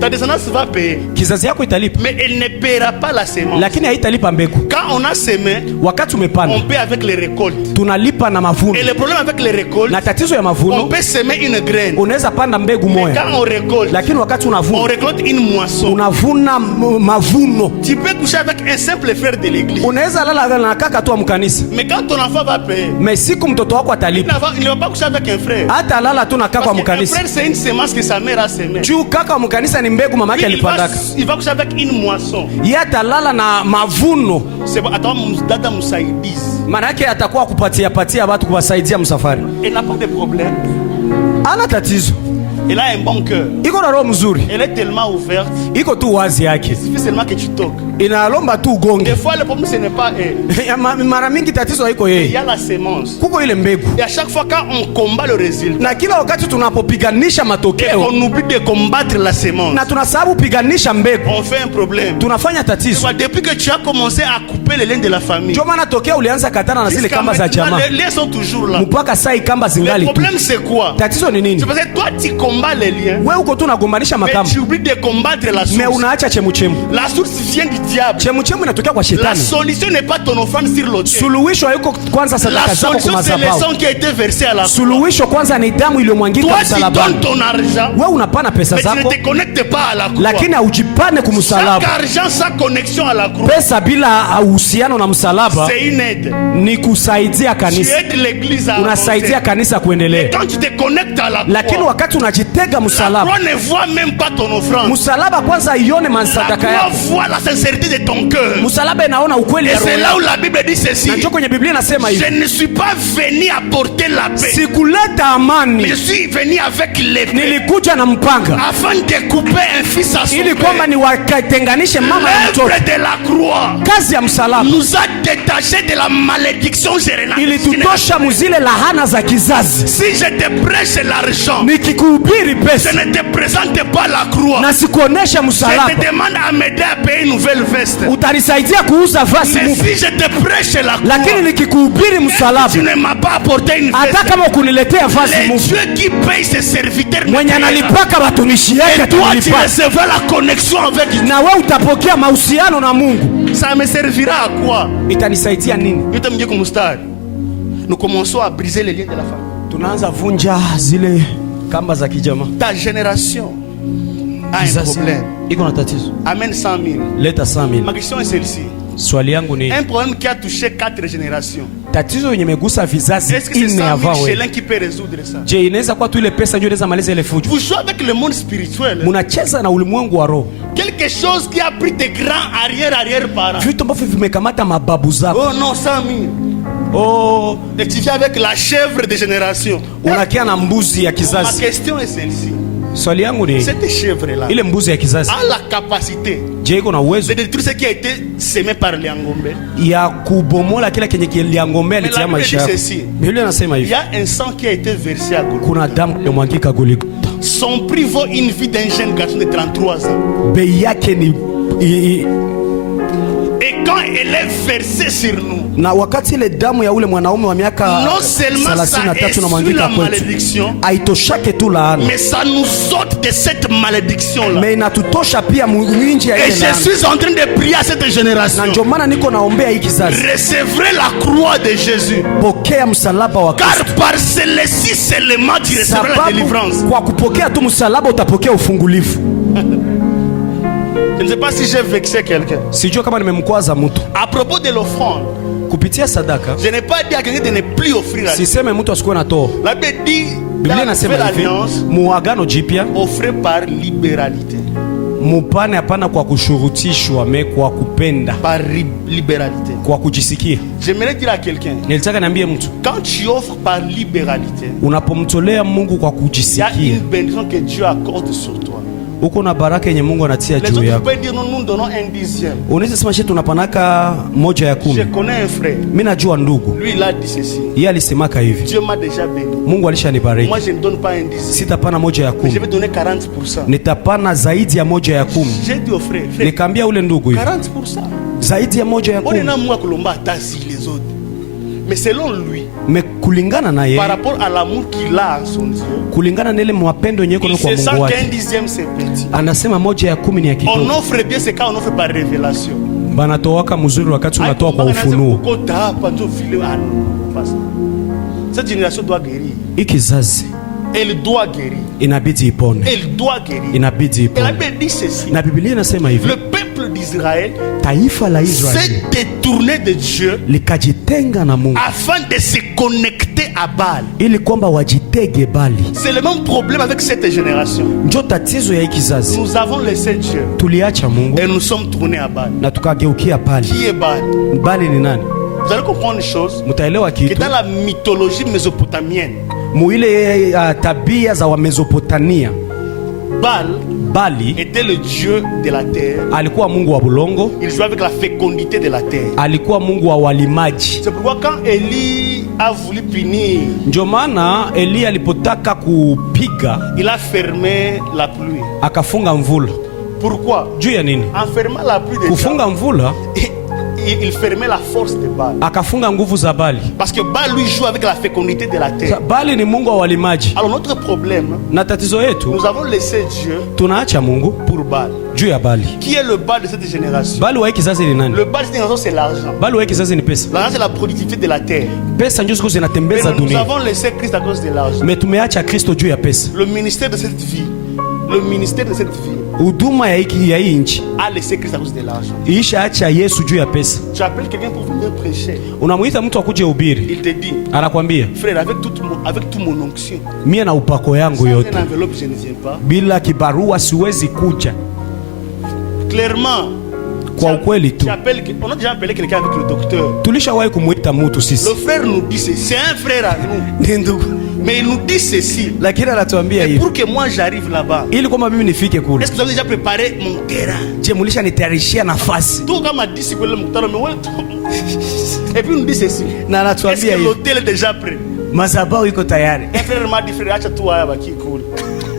Ta descendance va payer, kizazi yako italipa, mais elle ne paiera pas la sémence. lakini haitalipa mbegu. Quand on a semé, Wakati on umepanda paie avec les récoltes. tunalipa na mavuno, Et le problème avec les récoltes, na tatizo ya on mavuno, peut semer une graine, unaweza panda mbegu mais moja, quand on récolte, lakini wakati on unavuna, récolte une moisson. unavuna mavuno. Tu peux coucher avec un simple frère de l'église, Unaweza lala na kaka tu wa mkanisa, mais quand ton enfant va payer, mais siku mtoto wako atalipa, il ne va pas coucher avec un frère. hata lala tu na kaka wa Parce qu'un mkanisa frère c'est une semence que sa mère a semée. juu kaka wa mkanisa ni mbegu mama yake Lui, alipandaka, il va coucher avec une moisson. yeye atalala na mavuno. C'est bon, attends, dada msaidizi. Maana yake atakuwa kupatia patia watu kuwasaidia msafari, Elle n'a pas de problème. ana tatizo, Elle a un bon cœur. iko na roho mzuri, Elle est tellement ouverte. iko tu wazi yake, Il suffit seulement que tu toques. inalomba tu ugonge. Des fois, le problème, ce n'est pas elle. Mara mingi tatizo haiko Il y yeye, a la sémence. kuko ile mbegu. Et à chaque fois, quand on combat le résultat, Na kila wakati tunapopiganisha matokeo on oublie de combattre la sémence, na tunasahau piganisha mbegu, on fait un problème. tunafanya tatizo. Depuis que tu as commencé à couper les liens de la famille, Ndio maana tokea ulianza katana na zile jusqu'à kamba za maintenant, jamaa, les liens sont toujours là. mpaka saa hii kamba Le zingali tu. problème, c'est quoi? Tatizo ni nini? C'est parce que toi, tu combats les liens, Wewe uko tu unagombanisha mais makamba, tu oublies de combattre la mais source. unaacha chemuchemu. La source vient du diable. Chemuchemu inatokea kwa La shetani. solution n'est pas ton offrande sur l'autel. Suluhisho haiko kwanza La sadaka zako kwa solution, c'est le madhabahu. sang qui a été versé à la croix. Suluhisho kwanza ni damu iliyomwangika Toi, tu msalabani. donnes ton argent, Wewe unapana pesa mais tu ne zako, te connectes pas à la croix. lakini haujipane Chaque kumsalaba. argent sans connexion à la croix, Pesa bila uhusiano na msalaba c'est une aide. ni kusaidia Tu kanisa, aides l'église à unasaidia avancer. kanisa kuendelea. Quand tu te connectes à la Lakini croix, wakati unajitega la msalaba, croix ne voit même pas ton offrande. msalaba kwanza ione La masadaka croix yako, voit la sincérité de ton cœur. msalaba inaona ukweli Et ya roho c'est là yako. où la Bible dit ceci. Na njoo kwenye Biblia inasema hivi, Je ne suis pas venu apporter la paix. sikuleta amani, Je suis venu avec l'épée nilikuja na mpanga afin de couper un fils à son ili kwamba père. niwatenganishe mama na mtoto. L'œuvre de la croix Kazi ya msalaba nous a détachés de la malédiction ilitutosha muzile lahana za kizazi. Si je te prêche l'argent, Nikikuhubiri je pesa ne te présente pas la croix. na sikuonesha Je msalaba, te demande à m'aider à payer une nouvelle veste. utanisaidia kuuza vasi Mais mpya. si je te prêche la croix, Lakini nikikuhubiri msalaba, tu ne m'as pas apporté une hata veste. kama ukuniletea vasi Le mpya, Dieu qui paye ses serviteurs me mwenye payera. analipaka watumishi yake Et toi, tu atanilipa, recevras la connexion avec Dieu. na wewe utapokea mahusiano na Mungu. Ça me servira à quoi? Itanisaidia nini? Yote mngie kumstari. Nous commençons à briser les liens de la famille. Tunaanza vunja zile kamba za kijamaa. Ta génération a un Kizazi problème. iko na tatizo, Amène 100 000. leta 100,000. Ma question est celle-ci. Swali yangu ni un problème qui a touché 4 générations. Tatizo yenye megusa vizazi 4 avant wewe. Qui peut résoudre ça? Je, inaweza kwa tu ile pesa ndio inaweza maliza ile fujo? Vous jouez avec le monde spirituel. Munacheza na ulimwengu wa roho. Quelque chose qui a pris tes grands arrière parents. Vitu ambavyo vimekamata mababu zako. Oh non, Sami. Oh, et tu viens avec la chèvre des générations. Unakia na mbuzi ya kizazi. Ma question est celle-ci. Swali yangu ni cette chèvre là, ile mbuzi ya kizazi a la capacité je iko na uwezo de détruire ce qui a été semé par Liangombe, ya kubomola kila kenye Liangombe alitia maisha yako. Biblia inasema hivi, il y a un sang qui a été versé à Golgotha. Kuna damu iliyomwagika Golgotha. Son prix vaut une vie d'un jeune garçon de 33 ans. Bei yake ni et quand elle est versée sur nous, na wakati ile damu ya ule mwanaume wa miaka 33 na mwangika kwetu haitoshake tu laana, mais ça nous ôte de cette malédiction là, mais inatutosha pia mwinji ya ile laana. Et je suis en train de prier à cette génération, na ndio maana niko naombea hii kizazi, recevez la croix de Jésus, pokea msalaba wa Kristo, car par celle-ci seulement tu recevras la délivrance. Kwa kupokea tu msalaba utapokea ufungulivu. Je ne sais pas si j'ai vexé quelqu'un. Sijua kama nimemkwaza mtu. À propos de l'offrande, kupitia sadaka, je n'ai pas dit à quelqu'un de ne plus offrir à Dieu. Siseme mtu asikuwe na toa. La Bible dit, Biblia inasema hivi, muagano jipya, offrez par libéralité. Mupane hapana kwa kushurutishwa, me kwa kupenda. Par libéralité. Kwa kujisikia. J'aimerais dire à quelqu'un, nilitaka niambie mtu, quand tu offres par libéralité, unapomtolea Mungu kwa kujisikia, il y a une bénédiction que Dieu accorde sur toi. Uko na baraka yenye Mungu anatia juu yako. Nous donnons un dixième. Unaweza sema shetu tunapanaka moja ya 10. Je connais un frère. Mimi najua ndugu. Lui il a dit ceci. Yeye alisemaka hivi. Dieu m'a déjà béni. Mungu alishanibariki. Moi je ne donne pas un dixième. Sitapana moja ya 10. Je vais donner 40%. Nitapana zaidi ya moja ya 10. J'ai dit au frère. Nikamwambia ule ndugu hivi. 40%. Zaidi ya moja ya 10. On est Mungu kulomba tasi les autres. Mais selon lui, kulingana na yeye, par rapport à l'amour qu'il a en son Dieu, kulingana na ile mapendo yenyewe kwa Mungu wake, anasema moja ya 10 ni ya kidogo. On offre bien c'est quand on offre par révélation. Banatoaka mzuri wakati unatoa kwa ufunuo. Cette génération doit guérir. Ikizazi elle doit guérir. Inabidi ipone. Elle doit guérir. Inabidi ipone. La Bible dit ceci. Na Biblia inasema hivi, le peuple d'Israël, taifa la Israeli, s'est détourné de Dieu, likajitenga na Mungu, afin de se connecter à Baal, ili kwamba wajitege Bali. C'est le même problème avec cette génération. Ndio tatizo ya kizazi. Nous avons laissé Dieu, tuliacha Mungu, et nous sommes tournés à Baal. Na tukageukia Bali. Qui est Baal? Bali ni nani? Vous allez comprendre une chose, que dans la mythologie mésopotamienne, muile tabia za wa Mesopotamia, Bali était le dieu de la terre. Alikuwa Mungu wa bulongo. Il jouait avec la fécondité de la terre. Alikuwa Mungu wa walimaji. C'est pourquoi quand Élie a voulu punir, ndio maana Eli alipotaka kupiga, il a fermé la pluie. Akafunga mvula. Pourquoi? Juu ya nini? En fermant la pluie, kufunga mvula, il fermait la force de Baal. Akafunga nguvu za Bali. Parce que Baal lui joue avec la fécondité de la terre. Bali ni Mungu wa walimaji. Alors notre problème, na tatizo yetu, nous avons laissé Dieu, tunaacha Mungu pour Baal. Juu ya Bali. Qui est le Baal de cette génération? Bali wa kizazi ni nani? Le Baal de cette génération c'est l'argent. Bali wa kizazi ni pesa. L'argent c'est la productivité de la terre. Pesa ndio zinatembeza dunia. Nous avons laissé Christ à cause de l'argent. Mais tumeacha Kristo juu ya pesa. Le ministère de cette vie, le ministère de cette vie, huduma ya hii nchi a laissé Christ à cause de l'argent. Ishaacha Yesu juu ya pesa. Tu appelles quelqu'un pour venir prêcher. Unamuita mtu akuje hubiri. Il te dit, anakwambia, frère, avec tout mon onction, mimi na upako yangu yote, sans une enveloppe je ne viens pas. Bila kibarua siwezi kuja. Clairement, kwa ukweli tu. On a déjà appelé quelqu'un avec le docteur. Tulishawahi kumuita mtu sisi. Le frère nous dit c'est un frère à nous. Mais il nous dit ceci. Lakini anatuambia hivi, pour que moi j'arrive là-bas, ili kwamba mimi nifike kule, est-ce que vous avez déjà préparé mon terrain? Je mulisha nitayarishia nafasi. Tout comme a dit c'est que le mukutano mais ouais. Et puis il nous dit ceci. Na anatuambia hivi, est-ce que l'hôtel est déjà prêt? Mazabao iko tayari. Un frère m'a dit, frère, acha tu haya baki kule.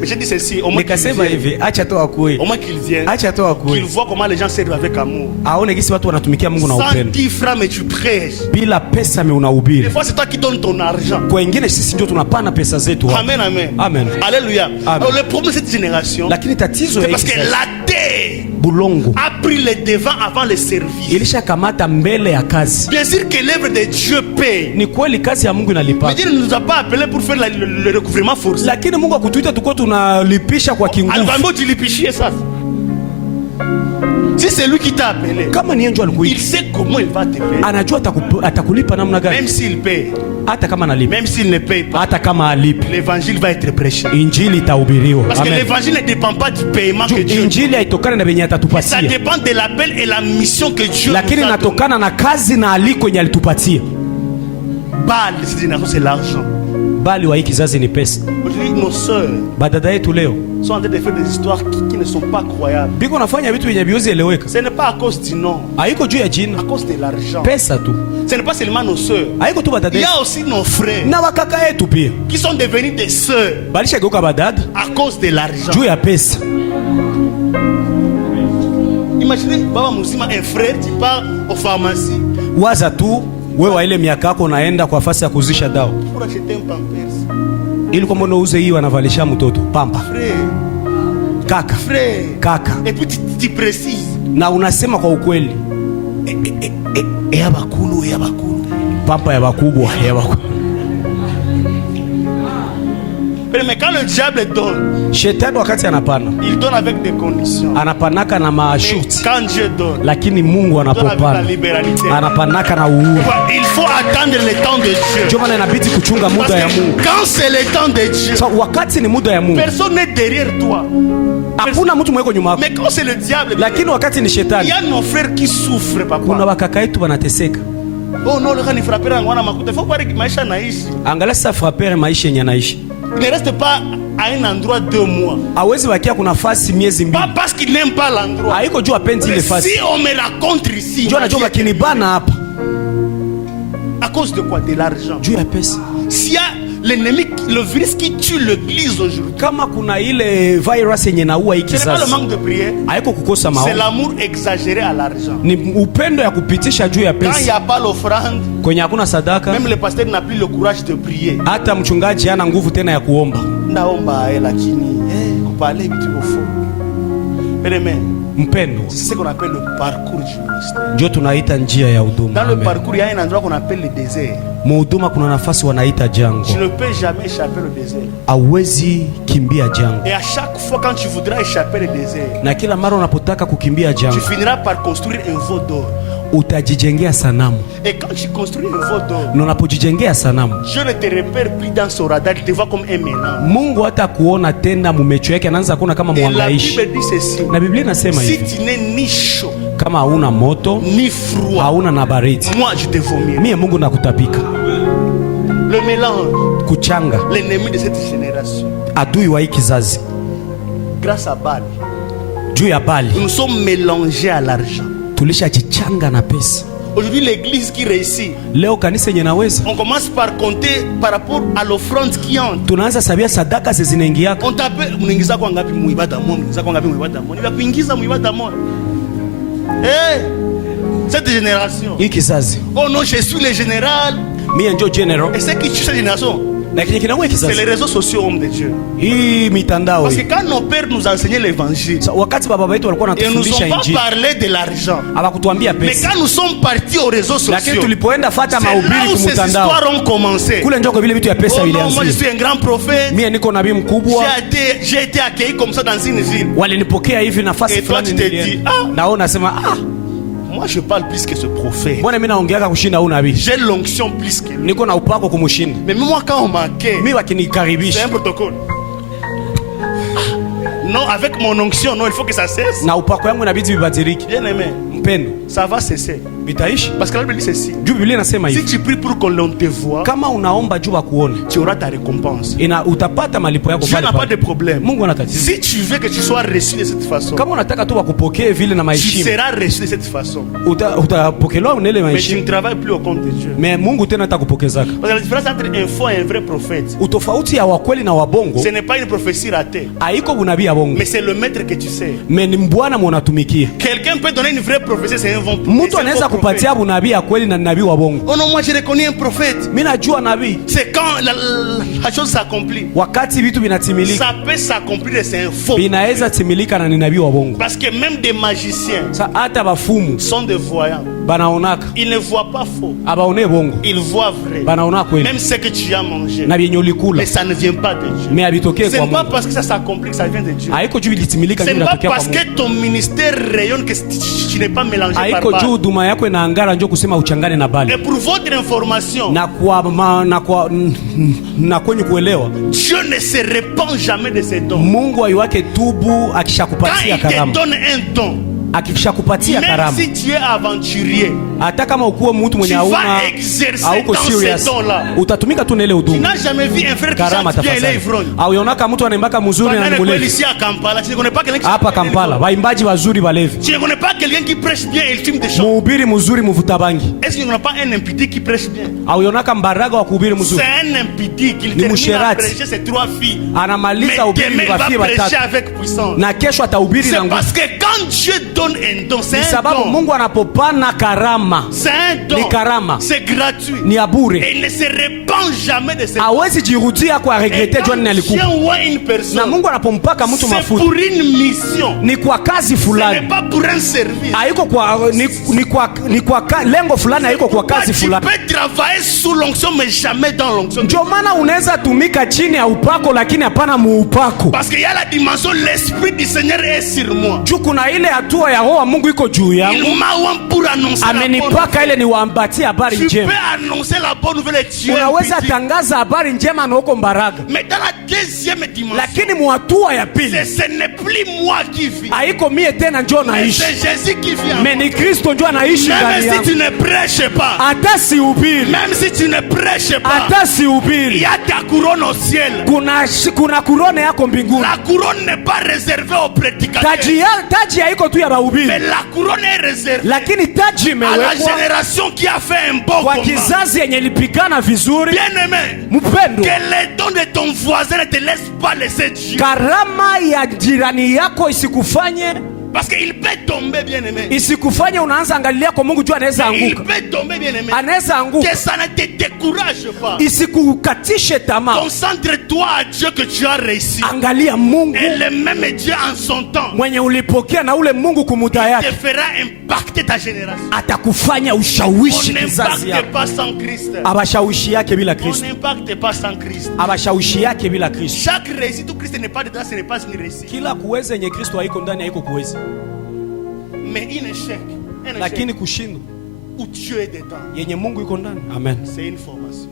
Mais j'ai dit ceci, au moins nikasema hivi, acha tu akue. Au moins qu'il vienne. Acha tu akue. Qu'il voit comment les gens servent avec amour. Aone gisi watu wanatumikia Mungu na upendo. 110 francs mais tu prêches. Bila pesa mais unahubiri. Des fois c'est toi qui donnes ton argent. Kwa wengine sisi ndio tunapana pesa zetu. Amen, amen. Amen. Alléluia. Alors le problème de cette génération, lakini tatizo c'est parce que la terre bulongo a pris le devant avant le service. Ilisha kamata mbele ya kazi. Bien sûr que l'œuvre de Dieu paye. Ni kweli kazi ya Mungu inalipa. Mais Dieu ne nous a pas appelé pour faire le recouvrement forcé. Lakini Mungu akutuita tuko tunalipisha kwa kinguvu. Alibambo tulipishie sasa. Si c'est lui qui t'a appelé, kama ni ndio alikuita, il sait comment il va te payer. Anajua atakulipa namna gani. Même s'il paye, hata kama analipa, même s'il ne paye pas, hata kama alipi, l'évangile va être prêché. Injili itahubiriwa. Parce que l'évangile ne dépend pas du paiement que Dieu. Injili haitokana na benye atatupatia. Ça dépend de l'appel et la mission que Dieu nous a donné. Lakini natokana na kazi na aliko yenye alitupatia. Bali de cette génération c'est l'argent. Bali wa hii kizazi ni pesa. Aujourd'hui nos sœurs, badada yetu leo sont en train de faire des histoires qui ne sont pas croyables. Biko nafanya vitu vyenye viwezi eleweka. Ce n'est pas à cause du nom. Haiko juu ya jina. À cause de l'argent. Pesa tu. Ce n'est pas seulement nos sœurs. Haiko tu badada. Il y a aussi nos frères. Na wakaka yetu pia. Qui sont devenus des sœurs. Balisha geuka badada. À cause de l'argent. Juu ya pesa. Imaginez baba mzima un frère qui part aux pharmacies. Waza tu wewe ile miaka yako naenda kwa fasi ya kuzisha dawa. Pour acheter un pampers. Ili kwa mbona uuze hii wanavalisha mtoto pampa. Frère. Kaka. Frère. Kaka. Et puis tu précises. Na unasema kwa ukweli. Ya bakulu, ya bakulu. Pampa ya bakubwa, ya bakubwa. Mais quand le diable donne, Shetani wakati anapana, il donne avec des conditions. Anapanaka na masharti. Quand Dieu donne, lakini Mungu anapopana, anapanaka na uhuru. Il faut attendre le temps de Dieu. Ndio maana inabidi kuchunga muda ya Mungu. Quand c'est le temps de Dieu, so, wakati ni muda ya Mungu, personne n'est derrière toi. Hakuna mtu mweko nyuma yako. Mais quand c'est le diable, lakini wakati ni shetani, il y a nos frères qui souffrent papa. Kuna wakaka yetu wanateseka. Oh non, le gars ni frapper ngwana makuta. Faut pas que maisha naishi. Angalia sasa frapper maisha yenye anaishi. Il ne reste pas à un endroit 2 mois. Hawezi bakia kuna fasi miezi mbili. Pas parce qu'il n'aime pas l'endroit. Haiko juu apendi ile fasi. Si on me raconte ici. Juu anajua kinibana hapa. À cause de quoi? De l'argent. Juu ya pesa. S'il y a l'ennemi, le virus qui tue l'église aujourd'hui. Kama kuna ile virus yenye naua hii kizazi. C'est pas le manque de prière. Haiko kukosa maombi. C'est l'amour exagéré à l'argent. Ni upendo ya kupitisha juu ya pesa. Quand il n'y a pas l'offrande, kwenye hakuna sadaka, même le pasteur n'a plus le courage de prier. Hata mchungaji hana nguvu tena ya kuomba. Naomba lakini kupale vitu kufo. Mpendo, c'est ce qu'on appelle le parcours du ministère. Ndio tunaita njia ya huduma. Dans le parcours, il y a un endroit qu'on appelle le désert. Muhuduma kuna nafasi wanaita jangwa. Tu ne peux jamais échapper au désert. Hauwezi kimbia jangwa. Et à chaque fois quand tu voudras échapper au désert, na kila mara unapotaka kukimbia jangwa, tu finiras par construire un veau d'or. Utajijengea sanamu. Et quand tu construis un veau d'or, na unapojijengea sanamu, Dieu ne te repère plus dans son radar, il te voit comme un mélange. Mungu hata kuona tena mumecho yake, anaanza kuona kama mwangaishi. Na Biblia inasema hivi, si tu n'es ni chaud, kama hauna moto ni froid, hauna na baridi, moi je te vomir. Mie Mungu nakutapika. Le mélange, kuchanga, l'ennemi de cette génération, adui wa hii kizazi, grâce à Bali, juu ya Bali, nous sommes mélangés à l'argent. Tulishajichanga na pesa. Aujourd'hui l'église qui réussit, leo kanisa yenye naweza, on commence par compter par rapport à l'offrande qui entre. Tunaanza sabia sadaka zinaingiaka. On t'appelle muingiza kwa ngapi muibada mono, muingiza kwa ngapi muibada mono, il va kuingiza muibada mono. Cette génération, hii kizazi, oh non, je suis le général. Mie ndio general. Et c'est qui tue cette génération? C'est les réseaux sociaux, homme de Dieu. Parce que quand nos pères nous enseignaient l'évangile, ils ne nous ont pas parlé de l'argent. Mais quand nous sommes partis aux réseaux sociaux, c'est là où ces histoires ont commencé. Oh non, moi je suis un grand prophète. J'ai été accueilli comme ça dans une ville. Et toi tu te dis, moi je parle plus que ce prophète. J'ai l'onction plus que lui. Mais moi quand on m'accueille, c'est un protocole. Non, avec mon onction, non, il faut que ça cesse. Bien aimé, ça va cesser. Parce que la Bible dit ceci. Si tu pries pour qu'on te voit, tu auras ta récompense. Dieu n'a pas de problème. Si tu veux que tu sois reçu de cette façon, tu seras reçu de cette façon. Mais tu ne travailles plus au compte de Dieu. Parce que la différence entre un faux et un vrai prophète, ce n'est pas une prophétie ratée, mais c'est le maître que tu sais. Quelqu'un peut donner une vraie prophétie, c'est un bon prophète. Oh non, moi j'ai reconnu un prophète. C'est quand la chose s'accomplit. Ça peut s'accomplir et c'est un faux. Parce que même des magiciens sont des voyants. banaonaka. Ils ne voient pas faux. Abaone bongo. Ils voient vrai. Banaona kweli. Même ce que tu as mangé. Na byenye ulikula. Mais ça ne vient pas de Dieu. Mais abitokee kwa Mungu. C'est pas parce que ça s'accomplit que ça vient de Dieu. Haiko juu ilitimilika ndio inatokea kwa Mungu. C'est pas parce que ton ministère rayonne que tu n'es pas mélangé par Haiko juu huduma yako inaangara ndio kusema uchangane na bali. Et pour votre information. Na kwenye kuelewa. Dieu ne se répand jamais de ses dons. Mungu aiwake tubu akishakupatia karama. Quand il te donne un don. Akishakupatia karama. Même si tu es aventurier. Hata kama ukuwe mtu mwenye hauna hauko serious, utatumika tu na ile huduma. Tu n'as jamais vu un frère qui chante bien les ivrogne. Au yonaka mtu anaimbaka mzuri na mlevi. Ici à Kampala, tu ne connais pas quelqu'un. Hapa Kampala, waimbaji wazuri balevi. Tu ne connais pas quelqu'un qui prêche bien et il fume des chants. Mhubiri mzuri mvuta bangi. Est-ce qu'il n'y a pas un impudi qui prêche bien? Au yonaka mbaraga wa kuhubiri mzuri. C'est un impudi qui termine à prêcher ses 3 filles. Anamaliza ubiri wa fie watatu. Avec puissance. Na kesho atahubiri na nguvu. C'est parce que quand Dieu donne un don, c'est sababu Mungu anapopana karama. C'est un don. Ni karama. C'est gratuit. Ni ya bure. Et il ne se répand jamais de ses. Hawezi jirudia kwa regretter John alikuwa. Na Mungu anapompaka mtu mafuta. C'est pour une mission. Ni kwa kazi fulani. Ce n'est pas pour un service. Haiko kwa ni kwa lengo fulani, haiko kwa kazi fulani. Tu peux travailler sous l'onction mais jamais dans l'onction. Ndio maana unaweza tumika chini ya upako lakini hapana muupako. Parce qu'il y a la dimension l'esprit du Seigneur est sur moi. Juu kuna ile hatua ya roho wa Mungu iko juu yangu. Il m'a oint pour annoncer. Amenipaka ile niwaambatie habari njema. Tu peux annoncer la bonne nouvelle et tu unaweza tangaza habari njema na uko mbaraga. Mais dans la deuxième dimension. Lakini muhatua ya pili. Ce n'est plus moi qui vis. Haiko mie tena njoo naishi. C'est Jésus qui vit. Mais ni Kristo njoo anaishi ndani yangu. Même si tu ne prêches pas. Hata sihubiri. Même si tu ne prêches pas. Hata sihubiri. Il y a ta couronne au ciel. Kuna couronne yako mbinguni. La couronne n'est pas réservée aux prédicateurs. Taji haiko tu ya bahubiri. Mais la couronne est réservée. Lakini taji imewekwa à la génération qui a fait un bon combat. Kwa kizazi yenye lipigana vizuri. Bien-aimé. Mpendo. Que les dons de ton voisin ne te laissent pas laisser Dieu. Karama ya jirani yako isikufanye. Parce qu'il peut tomber, bien-aimé. Isikufanye unaanza angalia kwa Mungu juu anaweza anguka. Il peut tomber, bien-aimé. Anaweza anguka. Que ça ne te décourage pas. Isikukatishe tamaa. Concentre-toi à Dieu que tu as réussi. Angalia Mungu. Et le même Dieu en son temps. Mwenye ulipokea na ule Mungu kumuda yake. Te fera impacter ta génération. Atakufanya ushawishi kizazi yako. On n'impacte pas sans Christ. Abashawishi yake bila Kristo. On n'impacte pas sans Christ. Abashawishi yake bila Kristo. Chaque réussite où Christ n'est pas dedans, ce n'est pas une réussite. Kila kuweza yenye Kristo haiko ndani haiko kuweza. Mais un échec. Lakini kushindwa où Dieu est dedans. Yenye Mungu iko ndani. Amen. C'est une formation.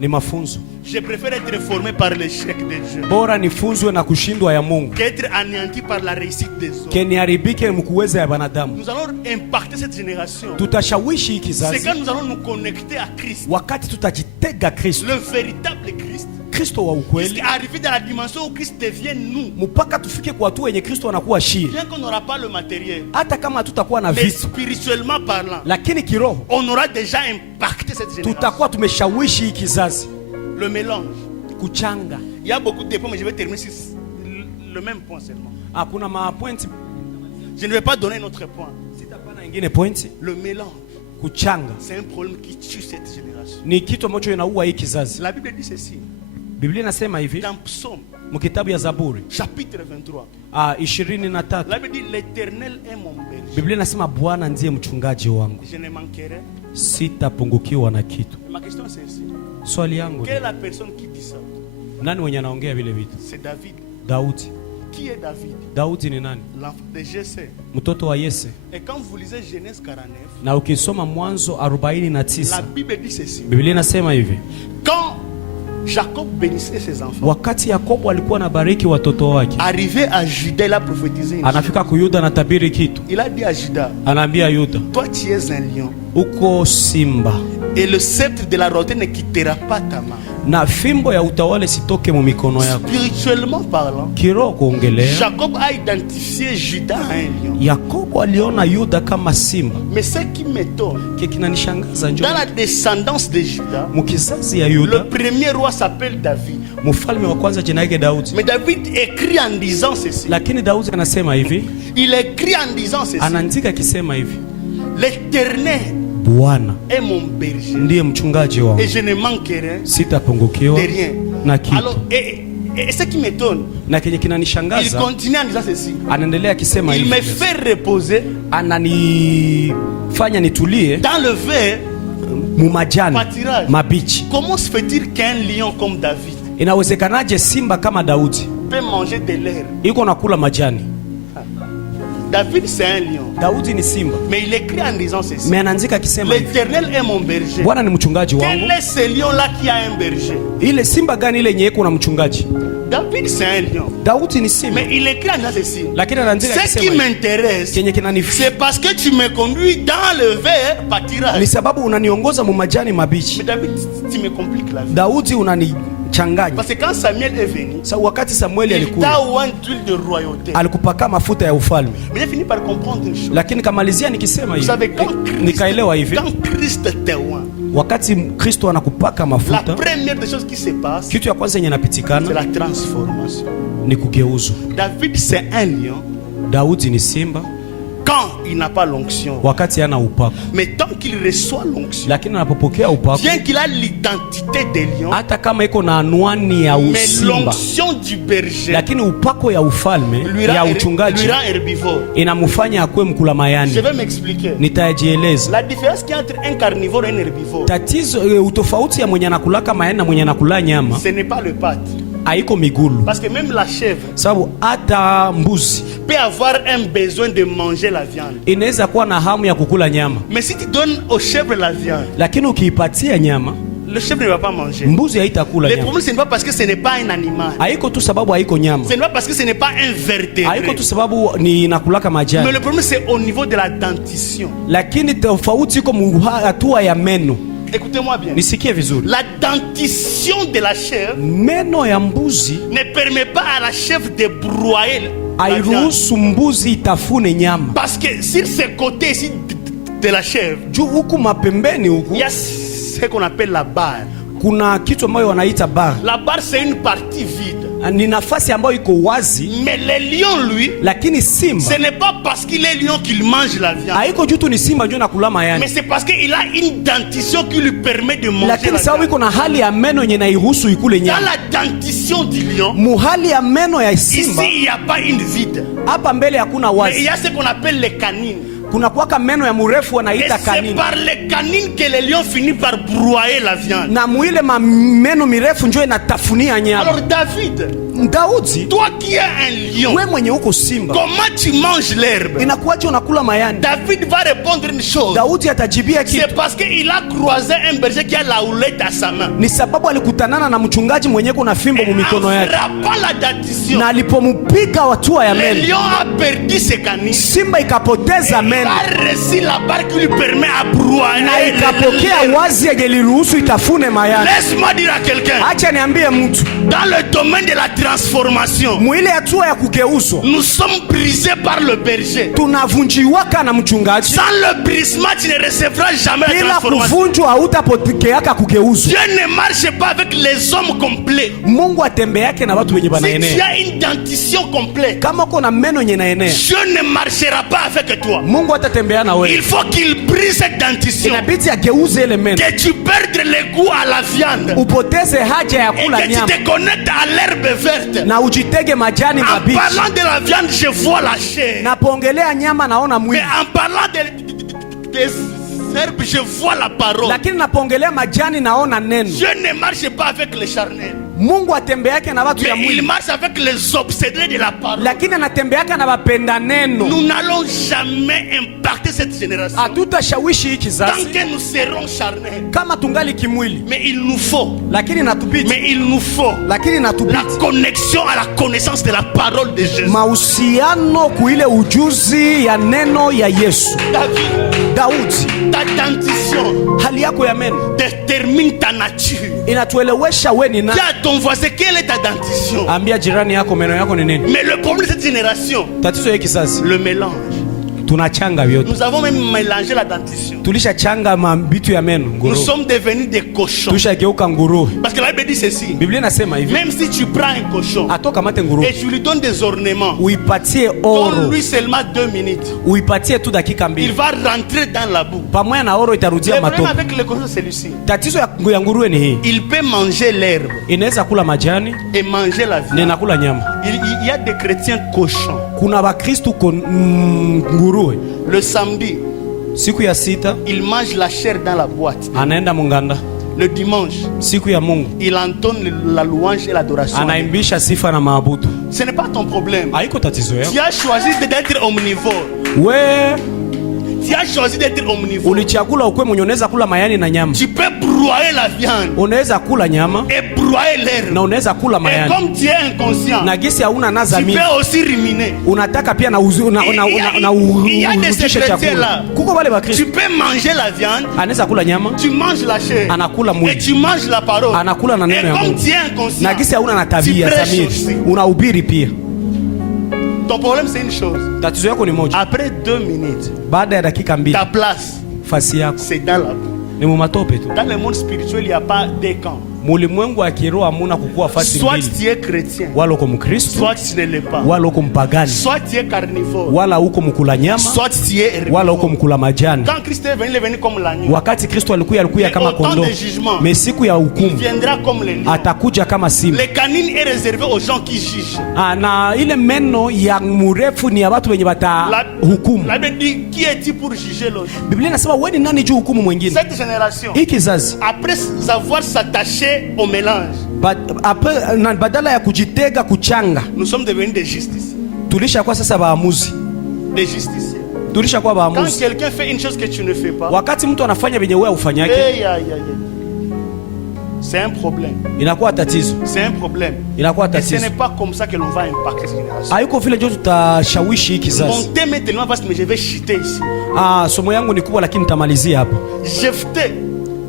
Ni mafunzo. Je préfère être formé par l'échec de Dieu. Bora nifunzwe na kushindwa ya Mungu. Qu'être anéanti par la réussite des autres. Keniharibike mkuweza ya banadamu. Nous allons impacter cette génération. Tutashawishi kizazi. C'est quand nous allons nous connecter à Christ. Wakati tutajitega Kristo. Le véritable Christ. Kristo wa ukweli. Arriver dans la dimension où Christ devient nous. Mpaka tufike kwa watu wenye Kristo anakuwa shie. Bien qu'on n'aura pas le matériel. Hata kama tutakuwa na vitu. vitu. Spirituellement parlant. Lakini kiroho. On aura déjà impacté cette génération. Tutakuwa tumeshawishi kizazi. Le mélange. Kuchanga. Il y a beaucoup de points mais je vais terminer sur le même point seulement. Kuna mapointi. Je ne vais pas donner un autre point. Sitapana ingine pointi. Le mélange. Kuchanga. C'est un problème qui tue cette génération. Ni kitu ambacho inaua hii kizazi. La Bible dit ceci. Biblia inasema hivi. Dans Psaume. Mkitabu ya Zaburi. Chapitre 23. 23. La Bible dit l'Éternel est mon berger. Biblia inasema Bwana ndiye mchungaji wangu. Je ne manquerai. Sitapungukiwa na kitu. Ma question c'est ceci. Swali yangu. Quelle est la personne qui dit ça? Nani mwenye anaongea vile vitu? C'est David. Daudi. Qui est David? Daudi ni nani? L'enfant de Jesse. Mtoto wa Yese. Et quand vous lisez Genèse 49, na ukisoma Mwanzo 49, la Bible dit ceci. Biblia inasema hivi. Quand Jacob bénissait ses enfants. Wakati Yakobo alikuwa anabariki watoto wake. Arrivé à Juda, il a prophétisé. Anafika ku Yuda anatabiri kitu. Il a dit à Juda. Anaambia Yuda. Toi tu es un lion. Uko simba. Et le sceptre de la royauté ne quittera pas ta main. Na fimbo ya utawala sitoke mu mikono yako. Spirituellement parlant, kiroho kuongelea, Jacob a identifié Juda à un lion. Yakobo aliona Yuda kama simba. Mais ce qui m'étonne, dans la descendance de Juda, mukizazi ya Yuda, le premier roi s'appelle David. Mfalme wa kwanza jina yake Daudi. Mais David écrit en disant ceci. Lakini Daudi anasema hivi. Il écrit en disant ceci. Anaandika akisema hivi. L'Éternel Bwana est mon berger. Ndiye mchungaji wangu. Et je ne manquerai sitapungukiwa de rien. na kitu. Alors, et Et ce qui m'étonne, na kenye kinanishangaza, il continue en disant ceci. Anaendelea akisema hivi. Il me fait reposer. Ananifanya nitulie dans le vert mumajani mabichi. Comment se fait-il qu'un lion comme David inawezekanaje simba kama Daudi peut manger de l'herbe? Iko nakula majani. David c'est un lion. Daudi ni simba. Mais il écrit en disant ceci. Mais anaandika akisema hivi. L'Éternel est mon berger. Bwana ni mchungaji wangu. Quel est ce lion là qui a un berger? Ile simba gani ile yenye iko na mchungaji? David c'est un lion. Daudi ni simba. Mais il écrit en disant ceci. Lakini anaandika akisema ce qui m'intéresse, c'est parce que tu me conduis dans le vert pâturage. Ni sababu unaniongoza mu majani mabichi. Mais David, tu me compliques la vie. Daudi unanichanganya. Parce que quand Samuel est venu, wakati Samuel alikuja, il t'a oint d'huile de royauté. Alikupaka mafuta ya ufalme. Mais j'ai fini par comprendre une chose. Lakini kamalizia nikisema hivi. Vous savez, nikaelewa hivi. Quand Christ te oint, wakati Kristo anakupaka mafuta, la première des choses qui se passe, kitu ya kwanza yenye inapitikana, c'est la transformation. Ni kugeuzwa. David c'est un lion. Daudi ni simba quand il n'a pas l'onction. Wakati hana upako. Mais tant qu'il reçoit l'onction, lakini anapopokea upako, bien qu'il a l'identité des lions, hata kama iko na anwani ya usimba, mais l'onction du berger, lakini upako ya ufalme ya uchungaji inamufanya akwe mkula mayani. Je vais m'expliquer. Nitajieleza. La différence qu'il y a entre un carnivore et un herbivore. Tatizo utofauti ya mwenye anakulaka mayani na mwenye anakula nyama, ce n'est pas le pâte. Haiko migulu. Parce que même la chèvre, sababu hata mbuzi peut avoir un besoin de manger la viande. Inaweza kuwa na hamu ya kukula nyama. Mais si tu donnes aux chèvres la viande, lakini ukiipatia nyama, le chèvre ne va pas manger. Mbuzi haitakula nyama. Le problème, ce n'est pas parce que ce n'est pas un animal. Haiko tu sababu haiko nyama. Ce n'est pas parce que ce n'est pas un vertébré. Haiko tu sababu ni nakulaka majani. Mais le problème, c'est au niveau de la dentition. Lakini tofauti iko hatua ya meno. Écoutez-moi bien. Nisikie vizuri. La dentition de la chèvre, meno ya mbuzi, ne permet pas à la chèvre de broyer. Airuhusu mbuzi itafune nyama. Parce que sur ce côté ici de la chèvre, juu huku mapembeni huku, il y a ce qu'on appelle la barre. Kuna kitu ambayo wanaita barre. La barre c'est une partie vide. Ni nafasi ambayo iko wazi. Mais le lion lui, lakini simba, ce n'est pas parce qu'il est lion qu'il mange la viande. Haiko juu tu ni simba ndio nakula mayani. Mais c'est parce qu'il a une dentition qui lui permet de manger. Lakini sababu iko na hali ya meno yenye nairuhusu ikule nyama. Dans la dentition du lion, muhali ya meno ya simba, ici il n'y a pas une vide. Hapa mbele hakuna wazi. Mais il y a ce qu'on appelle les canines. Kuna kuwaka meno ya mrefu wanaita kanini. C'est par les canines que le lion finit par broyer la viande. Na muile meno mirefu njoo inatafunia nyama. Alors Daudi, toi qui es un lion, wewe mwenye uko simba, comment tu manges l'herbe? Inakuwaje unakula mayani? David va répondre une chose. Daudi atajibia kitu. C'est parce qu'il a croisé un berger qui a la houlette à sa main. Ni sababu alikutanana na mchungaji mwenye kuna fimbo mu mikono yake. La dentition. Na alipomupiga hatua ya meno, le lion a perdu ses canines. Simba ikapoteza meno. Il a reçu la barre qui lui permet à broyer. Na ikapokea wazi yenye liruhusu itafune mayani. Laisse-moi dire à quelqu'un. Acha niambie mtu. Dans le domaine de la transformation, mwile hatua ya kugeuzwa, nous sommes brisés par le berger. Tunavunjiwaka na mchungaji. Sans le brisement, tu ne recevras jamais la transformation. Bila kuvunjwa hautapokeaka kugeuzwa. Dieu ne marche pas avec les hommes complets. Mungu atembeake na watu wenye banaenea. Si tu as une dentition complète, kama uko na meno yenye naenea, Dieu ne marchera pas avec toi. Mungu atatembea na wewe. Il faut qu'il brise cette dentition. Inabidi ageuze ile meno. Que tu perdes le goût à la viande. Upoteze haja ya kula nyama. Et que tu te connectes à l'herbe verte. Na ujitege majani mabichi. En parlant de la viande, je vois la chair. Napoongelea nyama naona mwili. Mais en parlant des herbes, je vois la parole. Lakini napoongelea majani naona neno. Dieu ne marche pas avec les charnels. Mungu atembeake na watu ya mwili. Il marche avec les obsédés de la parole. Lakini anatembeaka na wapenda neno. Nous n'allons jamais impacter cette génération. Hatutashawishi hii kizazi. Tant que nous serons charnels. Kama tungali kimwili. Mais il nous faut. Lakini natubidi. Mais il nous faut. Lakini natubidi. La connexion à la connaissance de la parole de Jésus. Mahusiano kuile ujuzi ya neno ya Yesu. Daudi. Ta dentition. Hali yako ya meno détermine ta nature. Inatuelewesha wewe ni nani. Ton voisin, quelle est ta dentition? Ambia jirani yako meno yako ni nini. Mais le problème de cette génération, tatizo ya kizazi, le mélange. Tunachanga vyote. Nous avons même mélangé la dentition. Tulishachanga mabitu ya meno, nguruwe. Nous sommes devenus des cochons. Tushageuka nguruwe. Parce que la Bible dit ceci. Biblia inasema hivi. Même si tu prends un cochon et tu lui donnes des ornements, uipatie oro, donne-lui seulement 2 minutes, uipatie tu dakika mbili, il va rentrer dans la boue. Pamoja na oro itarudia matope. Le problème avec le cochon c'est celui-ci. Tatizo ya nguruwe ni hii. Il peut manger l'herbe. Inaweza kula majani et manger la viande. Na kula nyama. Il y a des chrétiens cochons. Kuna Wakristo nguruwe. Le samedi, siku ya sita, il mange la chair dans la boîte. Anaenda munganda. Le dimanche, siku ya Mungu, il entonne la louange et l'adoration. Anaimbisha sifa na maabudu. Ce n'est pas ton problème. Haiko tatizo yako. Tu as choisi d'être omnivore. Ouais. Tu as choisi d'être omnivore. Ulichagula ukwe mwenye unaweza kula mayani na nyama. Tu peux broyer la viande. Unaweza kula nyama. Et broyer l'herbe. Na unaweza kula mayani. Et comme tu es inconscient. Na gisi hauna nazamini. Tu peux aussi ruminer. Unataka pia na urudishe chakula. Kuko wale Wakristo. Tu peux manger la viande. Anaweza kula nyama. Tu manges la chair. Anakula mwili. Et tu manges la parole. Anakula na neno ya Mungu. Et comme tu es inconscient. Na gisi hauna na tabia zamiri. Unahubiri pia. Ton problème c'est une chose. Tatizo yako ni moja. Après 2 minutes, baada ya dakika mbili, ta place, fasi yako, c'est dans la boue. Ni mumatope tu. Dans le monde spirituel, il n'y a pas de camps. Mulimwengu wa kiroho hamuna kukua fasi mbili. Soit tu es chrétien, wala uko Mkristo, soit tu ne l'es pas, wala uko mpagani, soit tu es carnivore, wala uko mkula nyama, soit tu es herbivore, wala uko mkula majani. Quand Christ est venu, il est venu comme l'agneau. Wakati Kristo alikuya kama kondoo, mais siku ya hukumu viendra comme le lion. Atakuja kama simba. Les canines est réservé aux gens qui jugent. Na ile meno ya mrefu ni ya watu wenye hukumu. La Bible dit, qui es-tu pour juger l'autre? Biblia inasema wewe ni nani juu hukumu mwingine? Cette génération, hii kizazi, après avoir s'attaché au mélange, badala ya kujitega kuchanga, nous sommes devenus des justiciers. Tulishakuwa sasa waamuzi. Des justiciers. Tulishakuwa waamuzi. Quand quelqu'un fait une chose que tu ne fais pas, wakati mtu anafanya venye wewe ufanyake, c'est un problème. Inakuwa tatizo. C'est un problème. Inakuwa Et tatizo. ce n'est pas comme ça que l'on va impacter cette génération. Haiko vile ndio tutashawishi kizazi. Mon thème est tellement vaste, mais je vais chuter ici. Somo yangu ni kubwa lakini nitamalizia hapa.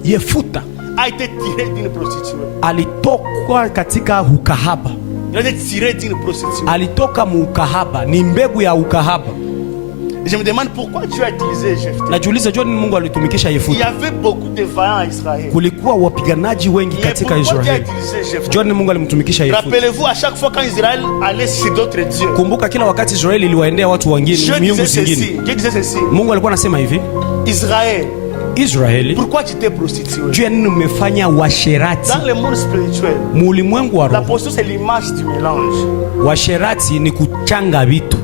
Yefuta a été tiré d'une prostituée. Alitoka katika ukahaba. Il a été tiré d'une prostituée. Alitoka mu ukahaba, ni mbegu ya ukahaba. Je me demande pourquoi Dieu a utilisé Jephthé. Najiuliza John Mungu alitumikisha Yefuta. Il y avait beaucoup de vaillants à Israël. Kulikuwa wapiganaji wengi katika Israeli. John Mungu alimtumikisha Yefuta. Rappelez-vous à chaque fois quand Israël allait chez d'autres dieux. Kumbuka kila wakati Israeli iliwaendea watu wengine, miungu zingine. Dieu disait ceci. Mungu alikuwa anasema hivi. Israeli, pourquoi tu t'es prostitué? Juu nini umefanya washerati? Dans le monde spirituel, mulimwengu wa roho, la prostitution c'est l'image du mélange. Washerati ni kuchanga vitu.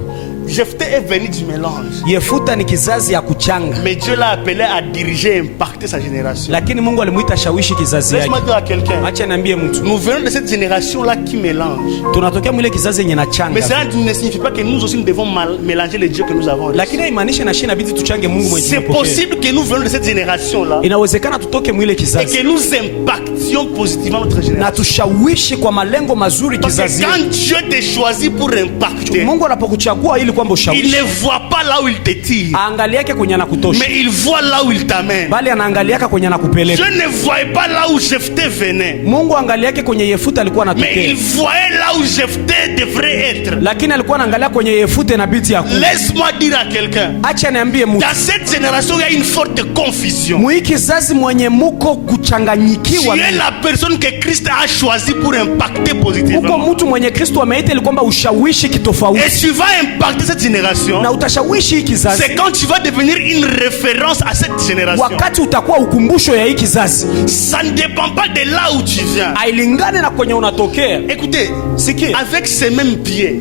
Jephthé est venu du mélange. Yefuta ni kizazi ya kuchanga. Mais Dieu l'a appelé à diriger et impacter sa génération. Lakini Mungu alimuita shawishi kizazi yake. Laisse-moi dire à quelqu'un. Acha niambie mtu. Nous venons de cette génération là qui mélange. Tunatokea mwile kizazi yenye nachanga. Mais cela ne signifie pas que nous aussi nous devons mélanger les dieux que nous avons. Lakini haimaanishi na shina bidii tuchange Mungu mwenyewe. C'est possible que nous venons de cette génération là. Inawezekana tutoke mwile kizazi. Et que nous impactions positivement notre génération. Na tushawishi kwa malengo mazuri kizazi. Parce que quand Dieu te choisit pour impacter, Mungu anapokuchagua ili kwamba ushawishi, il ne voit pas là où il te tire. Angaliake kwenye anakutosha. Mais il voit là où il t'amène. Bali anaangaliaka kwenye anakupeleka. Je ne voyais pas là où Jephthé venait. Mungu angaliake kwenye Yefuta alikuwa anatokea. Mais il voyait là où Jephthé devrait être. Lakini alikuwa anaangalia kwenye Yefuta na biti ya kuwa. Laisse-moi dire à quelqu'un. Acha niambie mtu. Dans cette génération il y a une forte confusion. Mwi kizazi mwenye muko kuchanganyikiwa. Tu es la personne que Christ a choisi pour impacter positivement. Uko mtu mwenye Kristo ameita ili kwamba ushawishi kitofauti. Et tu vas impacter cette génération. Na utashawishi hii kizazi. C'est quand tu vas devenir une référence à cette génération. Wakati utakuwa ukumbusho ya hii kizazi. Ça ne dépend pas de là où tu viens. Hailingane na kwenye unatokea. Écoutez, sikia, avec ces mêmes pieds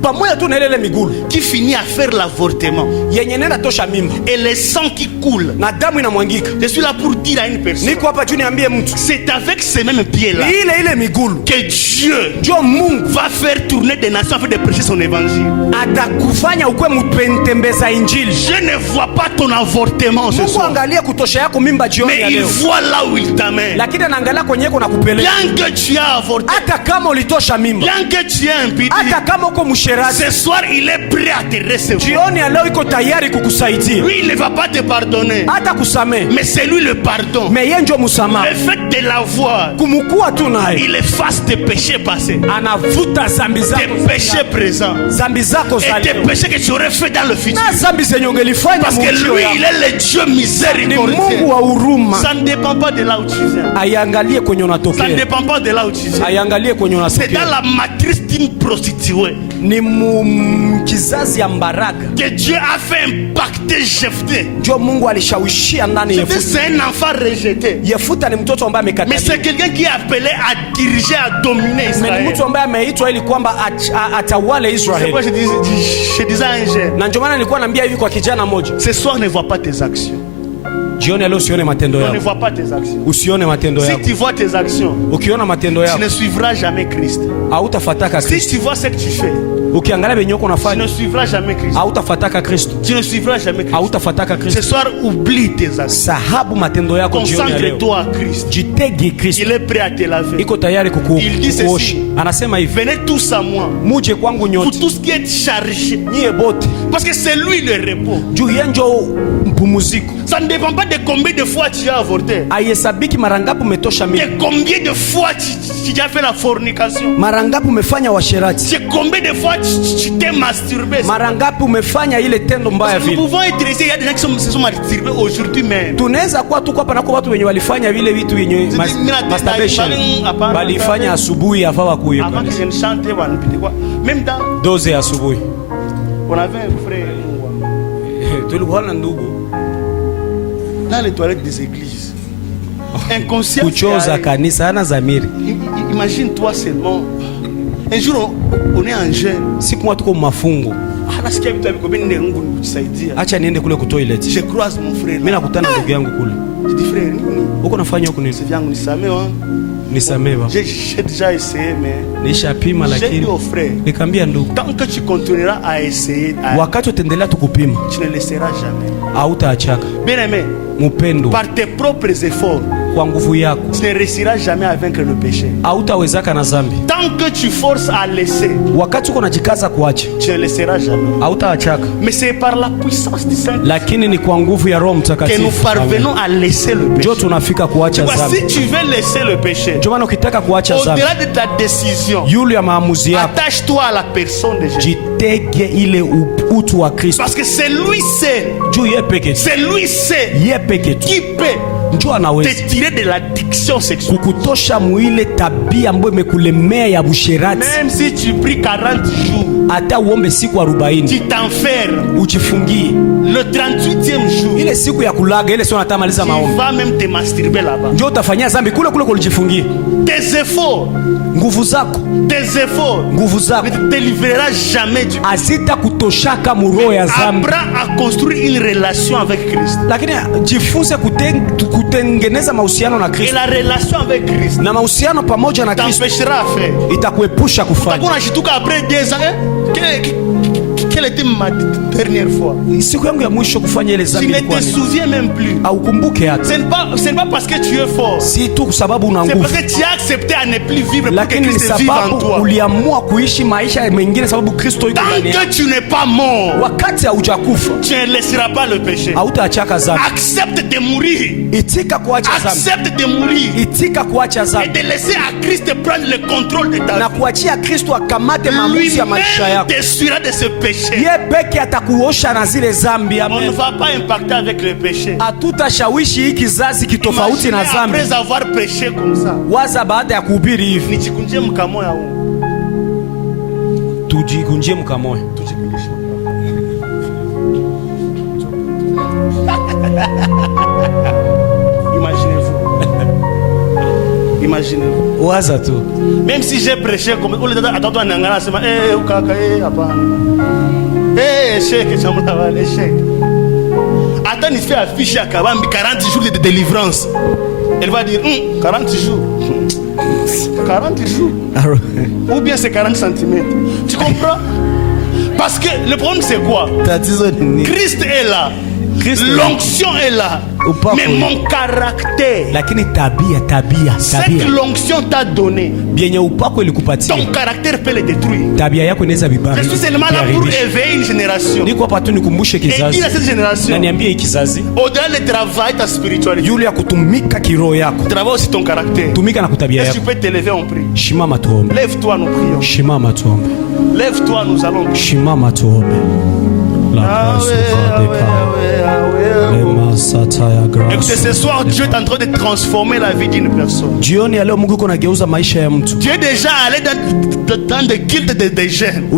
pamoja tu na ile miguu qui finit à faire l'avortement yenye nenda tosha mimba et le sang qui coule na damu inamwangika. Je suis là pour dire à une personne, niko hapa tu niambie mtu, c'est avec ces mêmes pieds là ile miguu que Dieu Mungu va faire tourner des nations afin de prêcher son évangile. Atakufanya ukwe mtembeza injili. Je ne vois pas ton avortement ce soir. Mungu angalia kutosha yako mimba jioni ya leo. Mais il voit là où il t'amène. Lakini anaangalia kwenye yako na kupeleka. Bien que tu as avorté, hata kama ulitosha mimba, bien que tu aies impédé, hata kama uko usherati. Ce soir il est prêt à te recevoir. Jioni ya leo iko tayari kukusaidia. Lui il ne va pas te pardonner. Hata kusamehe. Mais c'est lui le pardon. Mais yeye ndio msamaha. Le fait de l'avoir. Kumukua tu naye. Il efface tes péchés passés. Anavuta zambi zako. Tes péchés présents. Zambi zako za leo. Et tes péchés que tu aurais fait dans le futur. Na zambi zenye ungelifanya. Parce que lui il est le Dieu miséricordieux. Ni Mungu wa huruma. Ça ne dépend pas de là où tu viens. Aiangalie kwenye unatokea. Ça ne dépend pas de là où tu viens. Aiangalie kwenye unatokea. C'est dans la matrice d'une prostituée. Ni kizazi ya mbaraga. Que Dieu a fait impacter Jephthé. Ndio Mungu alishawishia ndani ya Yefuta. C'est un enfant rejeté. Yefuta ni mtoto ambaye amekataliwa. Mais c'est quelqu'un qui est appelé à diriger, à dominer Israël. Ni mtu ambaye ameitwa ili kwamba atawale Israeli. C'est pourquoi je disais à un jeune. Na ndio maana nilikuwa naambia hivi kwa kijana mmoja. Ce soir ne vois pas tes actions. Jioni leo usione matendo yako. Ne vois pas tes actions. Usione matendo yako. Si tu vois tes actions, ukiona matendo yako, tu ne suivras jamais Christ. Hautafuataka Kristo. Si tu vois ce que tu fais, ukiangalia benye uko unafanya, tu ne suivras jamais Christ. Hautafuataka Kristo. Tu ne suivras jamais Christ. Hautafuataka Kristo. Ce soir oublie tes actions. Sahabu matendo yako jioni leo. Concentre-toi à Christ. Jitege Kristo. Il est prêt à te laver. Iko tayari kukuosha. Il dit ceci. Anasema hivi. Venez tous à moi. Muje kwangu nyote. Vous tous qui êtes chargés. Nyie bote. Parce que c'est lui le repos. Juu yeye ndio mpumziko. Ça ne dépend pas de combien de fois tu as avorté. Ayesabiki mara ngapi umetosha mimba. De combien de fois tu as fait la fornication. Mara ngapi umefanya washerati. De combien de fois tu t'es masturbé. Mara ngapi umefanya ile tendo mbaya vile. Nous pouvons être ici, il y a des gens qui se sont masturbés aujourd'hui même. Tunaweza kuwa tuko hapa na kwa watu wenye walifanya vile vitu wenye masturbation. Walifanya asubuhi afaa kuyo. Avant que je ne chante quoi. Même dans 12 asubuhi. On avait un frère. Tulikuwa na ndugu dans les toilettes des églises. Inconscient. Kuchoza kanisa ana zamiri. Imagine toi seulement. Un jour on est en jeûne. Siku watu kwa mafungo. Anasikia vitu hivi ndio Mungu nikusaidia. Acha niende kule toilet. Je croise mon frère. Mimi nakutana ndugu yangu kule. Je dis frère, uko nafanya huko nini? C'est yangu nisamee wangu. Nisamee baba. J'ai déjà essayé mais nishapima lakini nikamwambia ndugu, tant que tu continueras à essayer, wakati utaendelea tukupima, tu ne laisseras jamais. Hautaachaka. Bien aimé, mpendo, par tes propres efforts, kwa nguvu yako, tu ne réussiras jamais à vaincre le péché. Hautawezaka na dhambi. Tant que tu forces à laisser, wakati uko unajikaza kuacha, tu ne laisseras jamais. Hautaachaka. Mais c'est par la puissance du Saint, lakini ni kwa nguvu ya Roho Mtakatifu que nous parvenons à laisser le péché. Ndio tunafika kuacha dhambi. Si tu veux laisser le péché, ndio maana ukitaka kuacha dhambi, au-delà de ta décision, yule ya maamuzi yako, attache-toi à la personne de Jésus. Jitege ile utu wa Kristo. Parce que c'est lui seul. Juu yeye peke. C'est lui seul. Yeye peke tu. Qui peut ndio anaweza te tirer de l'addiction sexuelle, kukutosha muile tabia ambayo imekulemea ya busherati. Même si tu pries 40 jours, hata uombe siku 40, tu t'enfermes, ujifungie, le 38e jour, ile siku ya kulaga ile sio unatamaliza maombi, tu vas même te masturber là-bas. Ndio utafanyia dhambi kule kule kulijifungia. Tes efforts, nguvu zako, tes efforts, nguvu zako ne te délivrera jamais du péché. Azita kutoshaka muroho ya dhambi. Apprends à construire une relation avec Christ. Lakini jifunze kutengeneza mahusiano na Kristo. Et la relation avec Christ, na mahusiano pamoja na Kristo, t'empêchera à faire, itakuepusha kufanya. Utakuwa unashituka après 2 ans, quelle était ma dernière fois? Siku yangu ya mwisho kufanya ile dhambi. Tu ne te souviens même plus. Haukumbuke hata. Ce n'est pas parce que tu es fort. Si tu sababu una nguvu. C'est parce que tu as accepté à ne plus vivre pour que Christ vive en toi. Uliamua kuishi maisha mengine sababu Kristo yuko ndani yako. Tant que tu n'es pas mort, wakati haujakufa, tu ne laisseras pas le péché. Hautaachaka dhambi. Accepte de mourir. Itika kuacha dhambi. Accepte de mourir. Itika kuacha dhambi. Et de laisser à Christ prendre le contrôle de ta vie. Na kuachia Kristo akamate maamuzi ya maisha yako. Lui-même t'essuiera de ce péché. Yeye peke atakuosha na zile dhambi. On ne va pas impacter avec le péché. Hatutashawishi hiki kizazi kitofauti na dhambi. Après avoir péché comme ça, waza baada ya kuhubiri hivi, nijikunjie mkamoya huu, tujikunjie mkamoya, Imaginez-vous. Waza tu. Même si j'ai prêché comme on les attend nangana sema ukaka hapana. Échec chamula wale échec. Attends, il fait affiche à Kabambi 40 jours de délivrance. Elle va dire 40 jours. 40 jours. Ou bien c'est 40 cm. Tu comprends? Parce que le problème c'est quoi? Christ est là. L'onction est là. Mais mon caractère, ce que l'onction t'a donné, ton caractère peut le détruire. Je suis seulement là pour éveiller une génération. Et dire à cette génération, au-delà du travail, ta spiritualité, travaille aussi ton caractère. Est-ce que tu peux t'élever en prière? Lève-toi, nous prions. Lève-toi, nous allons prier. Écoutez, ce soir, Dieu est en train de transformer la vie d'une personne. Dieu est déjà allé dans des cultes des jeunes.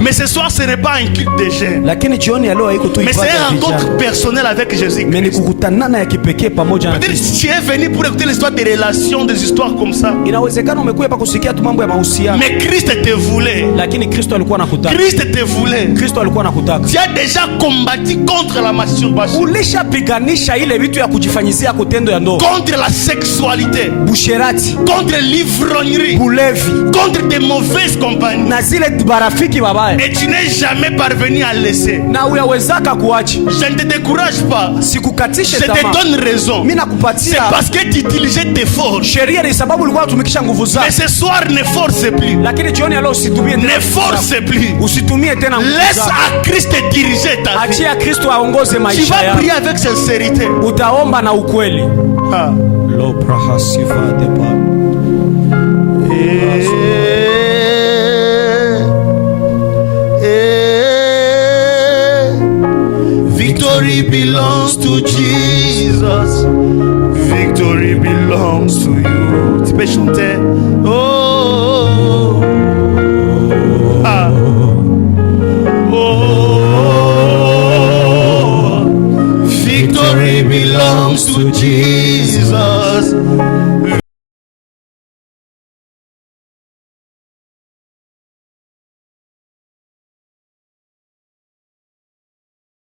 Mais ce soir, ce n'est pas un culte des jeunes. Mais c'est un rencontre personnelle avec Jésus. Peut-être que tu es venu pour écouter l'histoire des relations, des histoires comme ça. Mais Christ te voulait. Christ te voulait. Tu as déjà combattu contre la masturbation, contre la sexualité, contre l'ivrognerie, contre des mauvaises compagnies. Et tu n'es jamais parvenu à laisser. Je ne te décourage pas. Je te donne raison. C'est parce que tu utilisais tes forces. Mais ce soir, ne force plus. Ne force plus. Laisse à Christ diriger ta vie. Tu vas prier avec sincérité. Victory belongs to Jesus. Victory belongs to you. Tu peux chanter. Victory belongs to Jesus.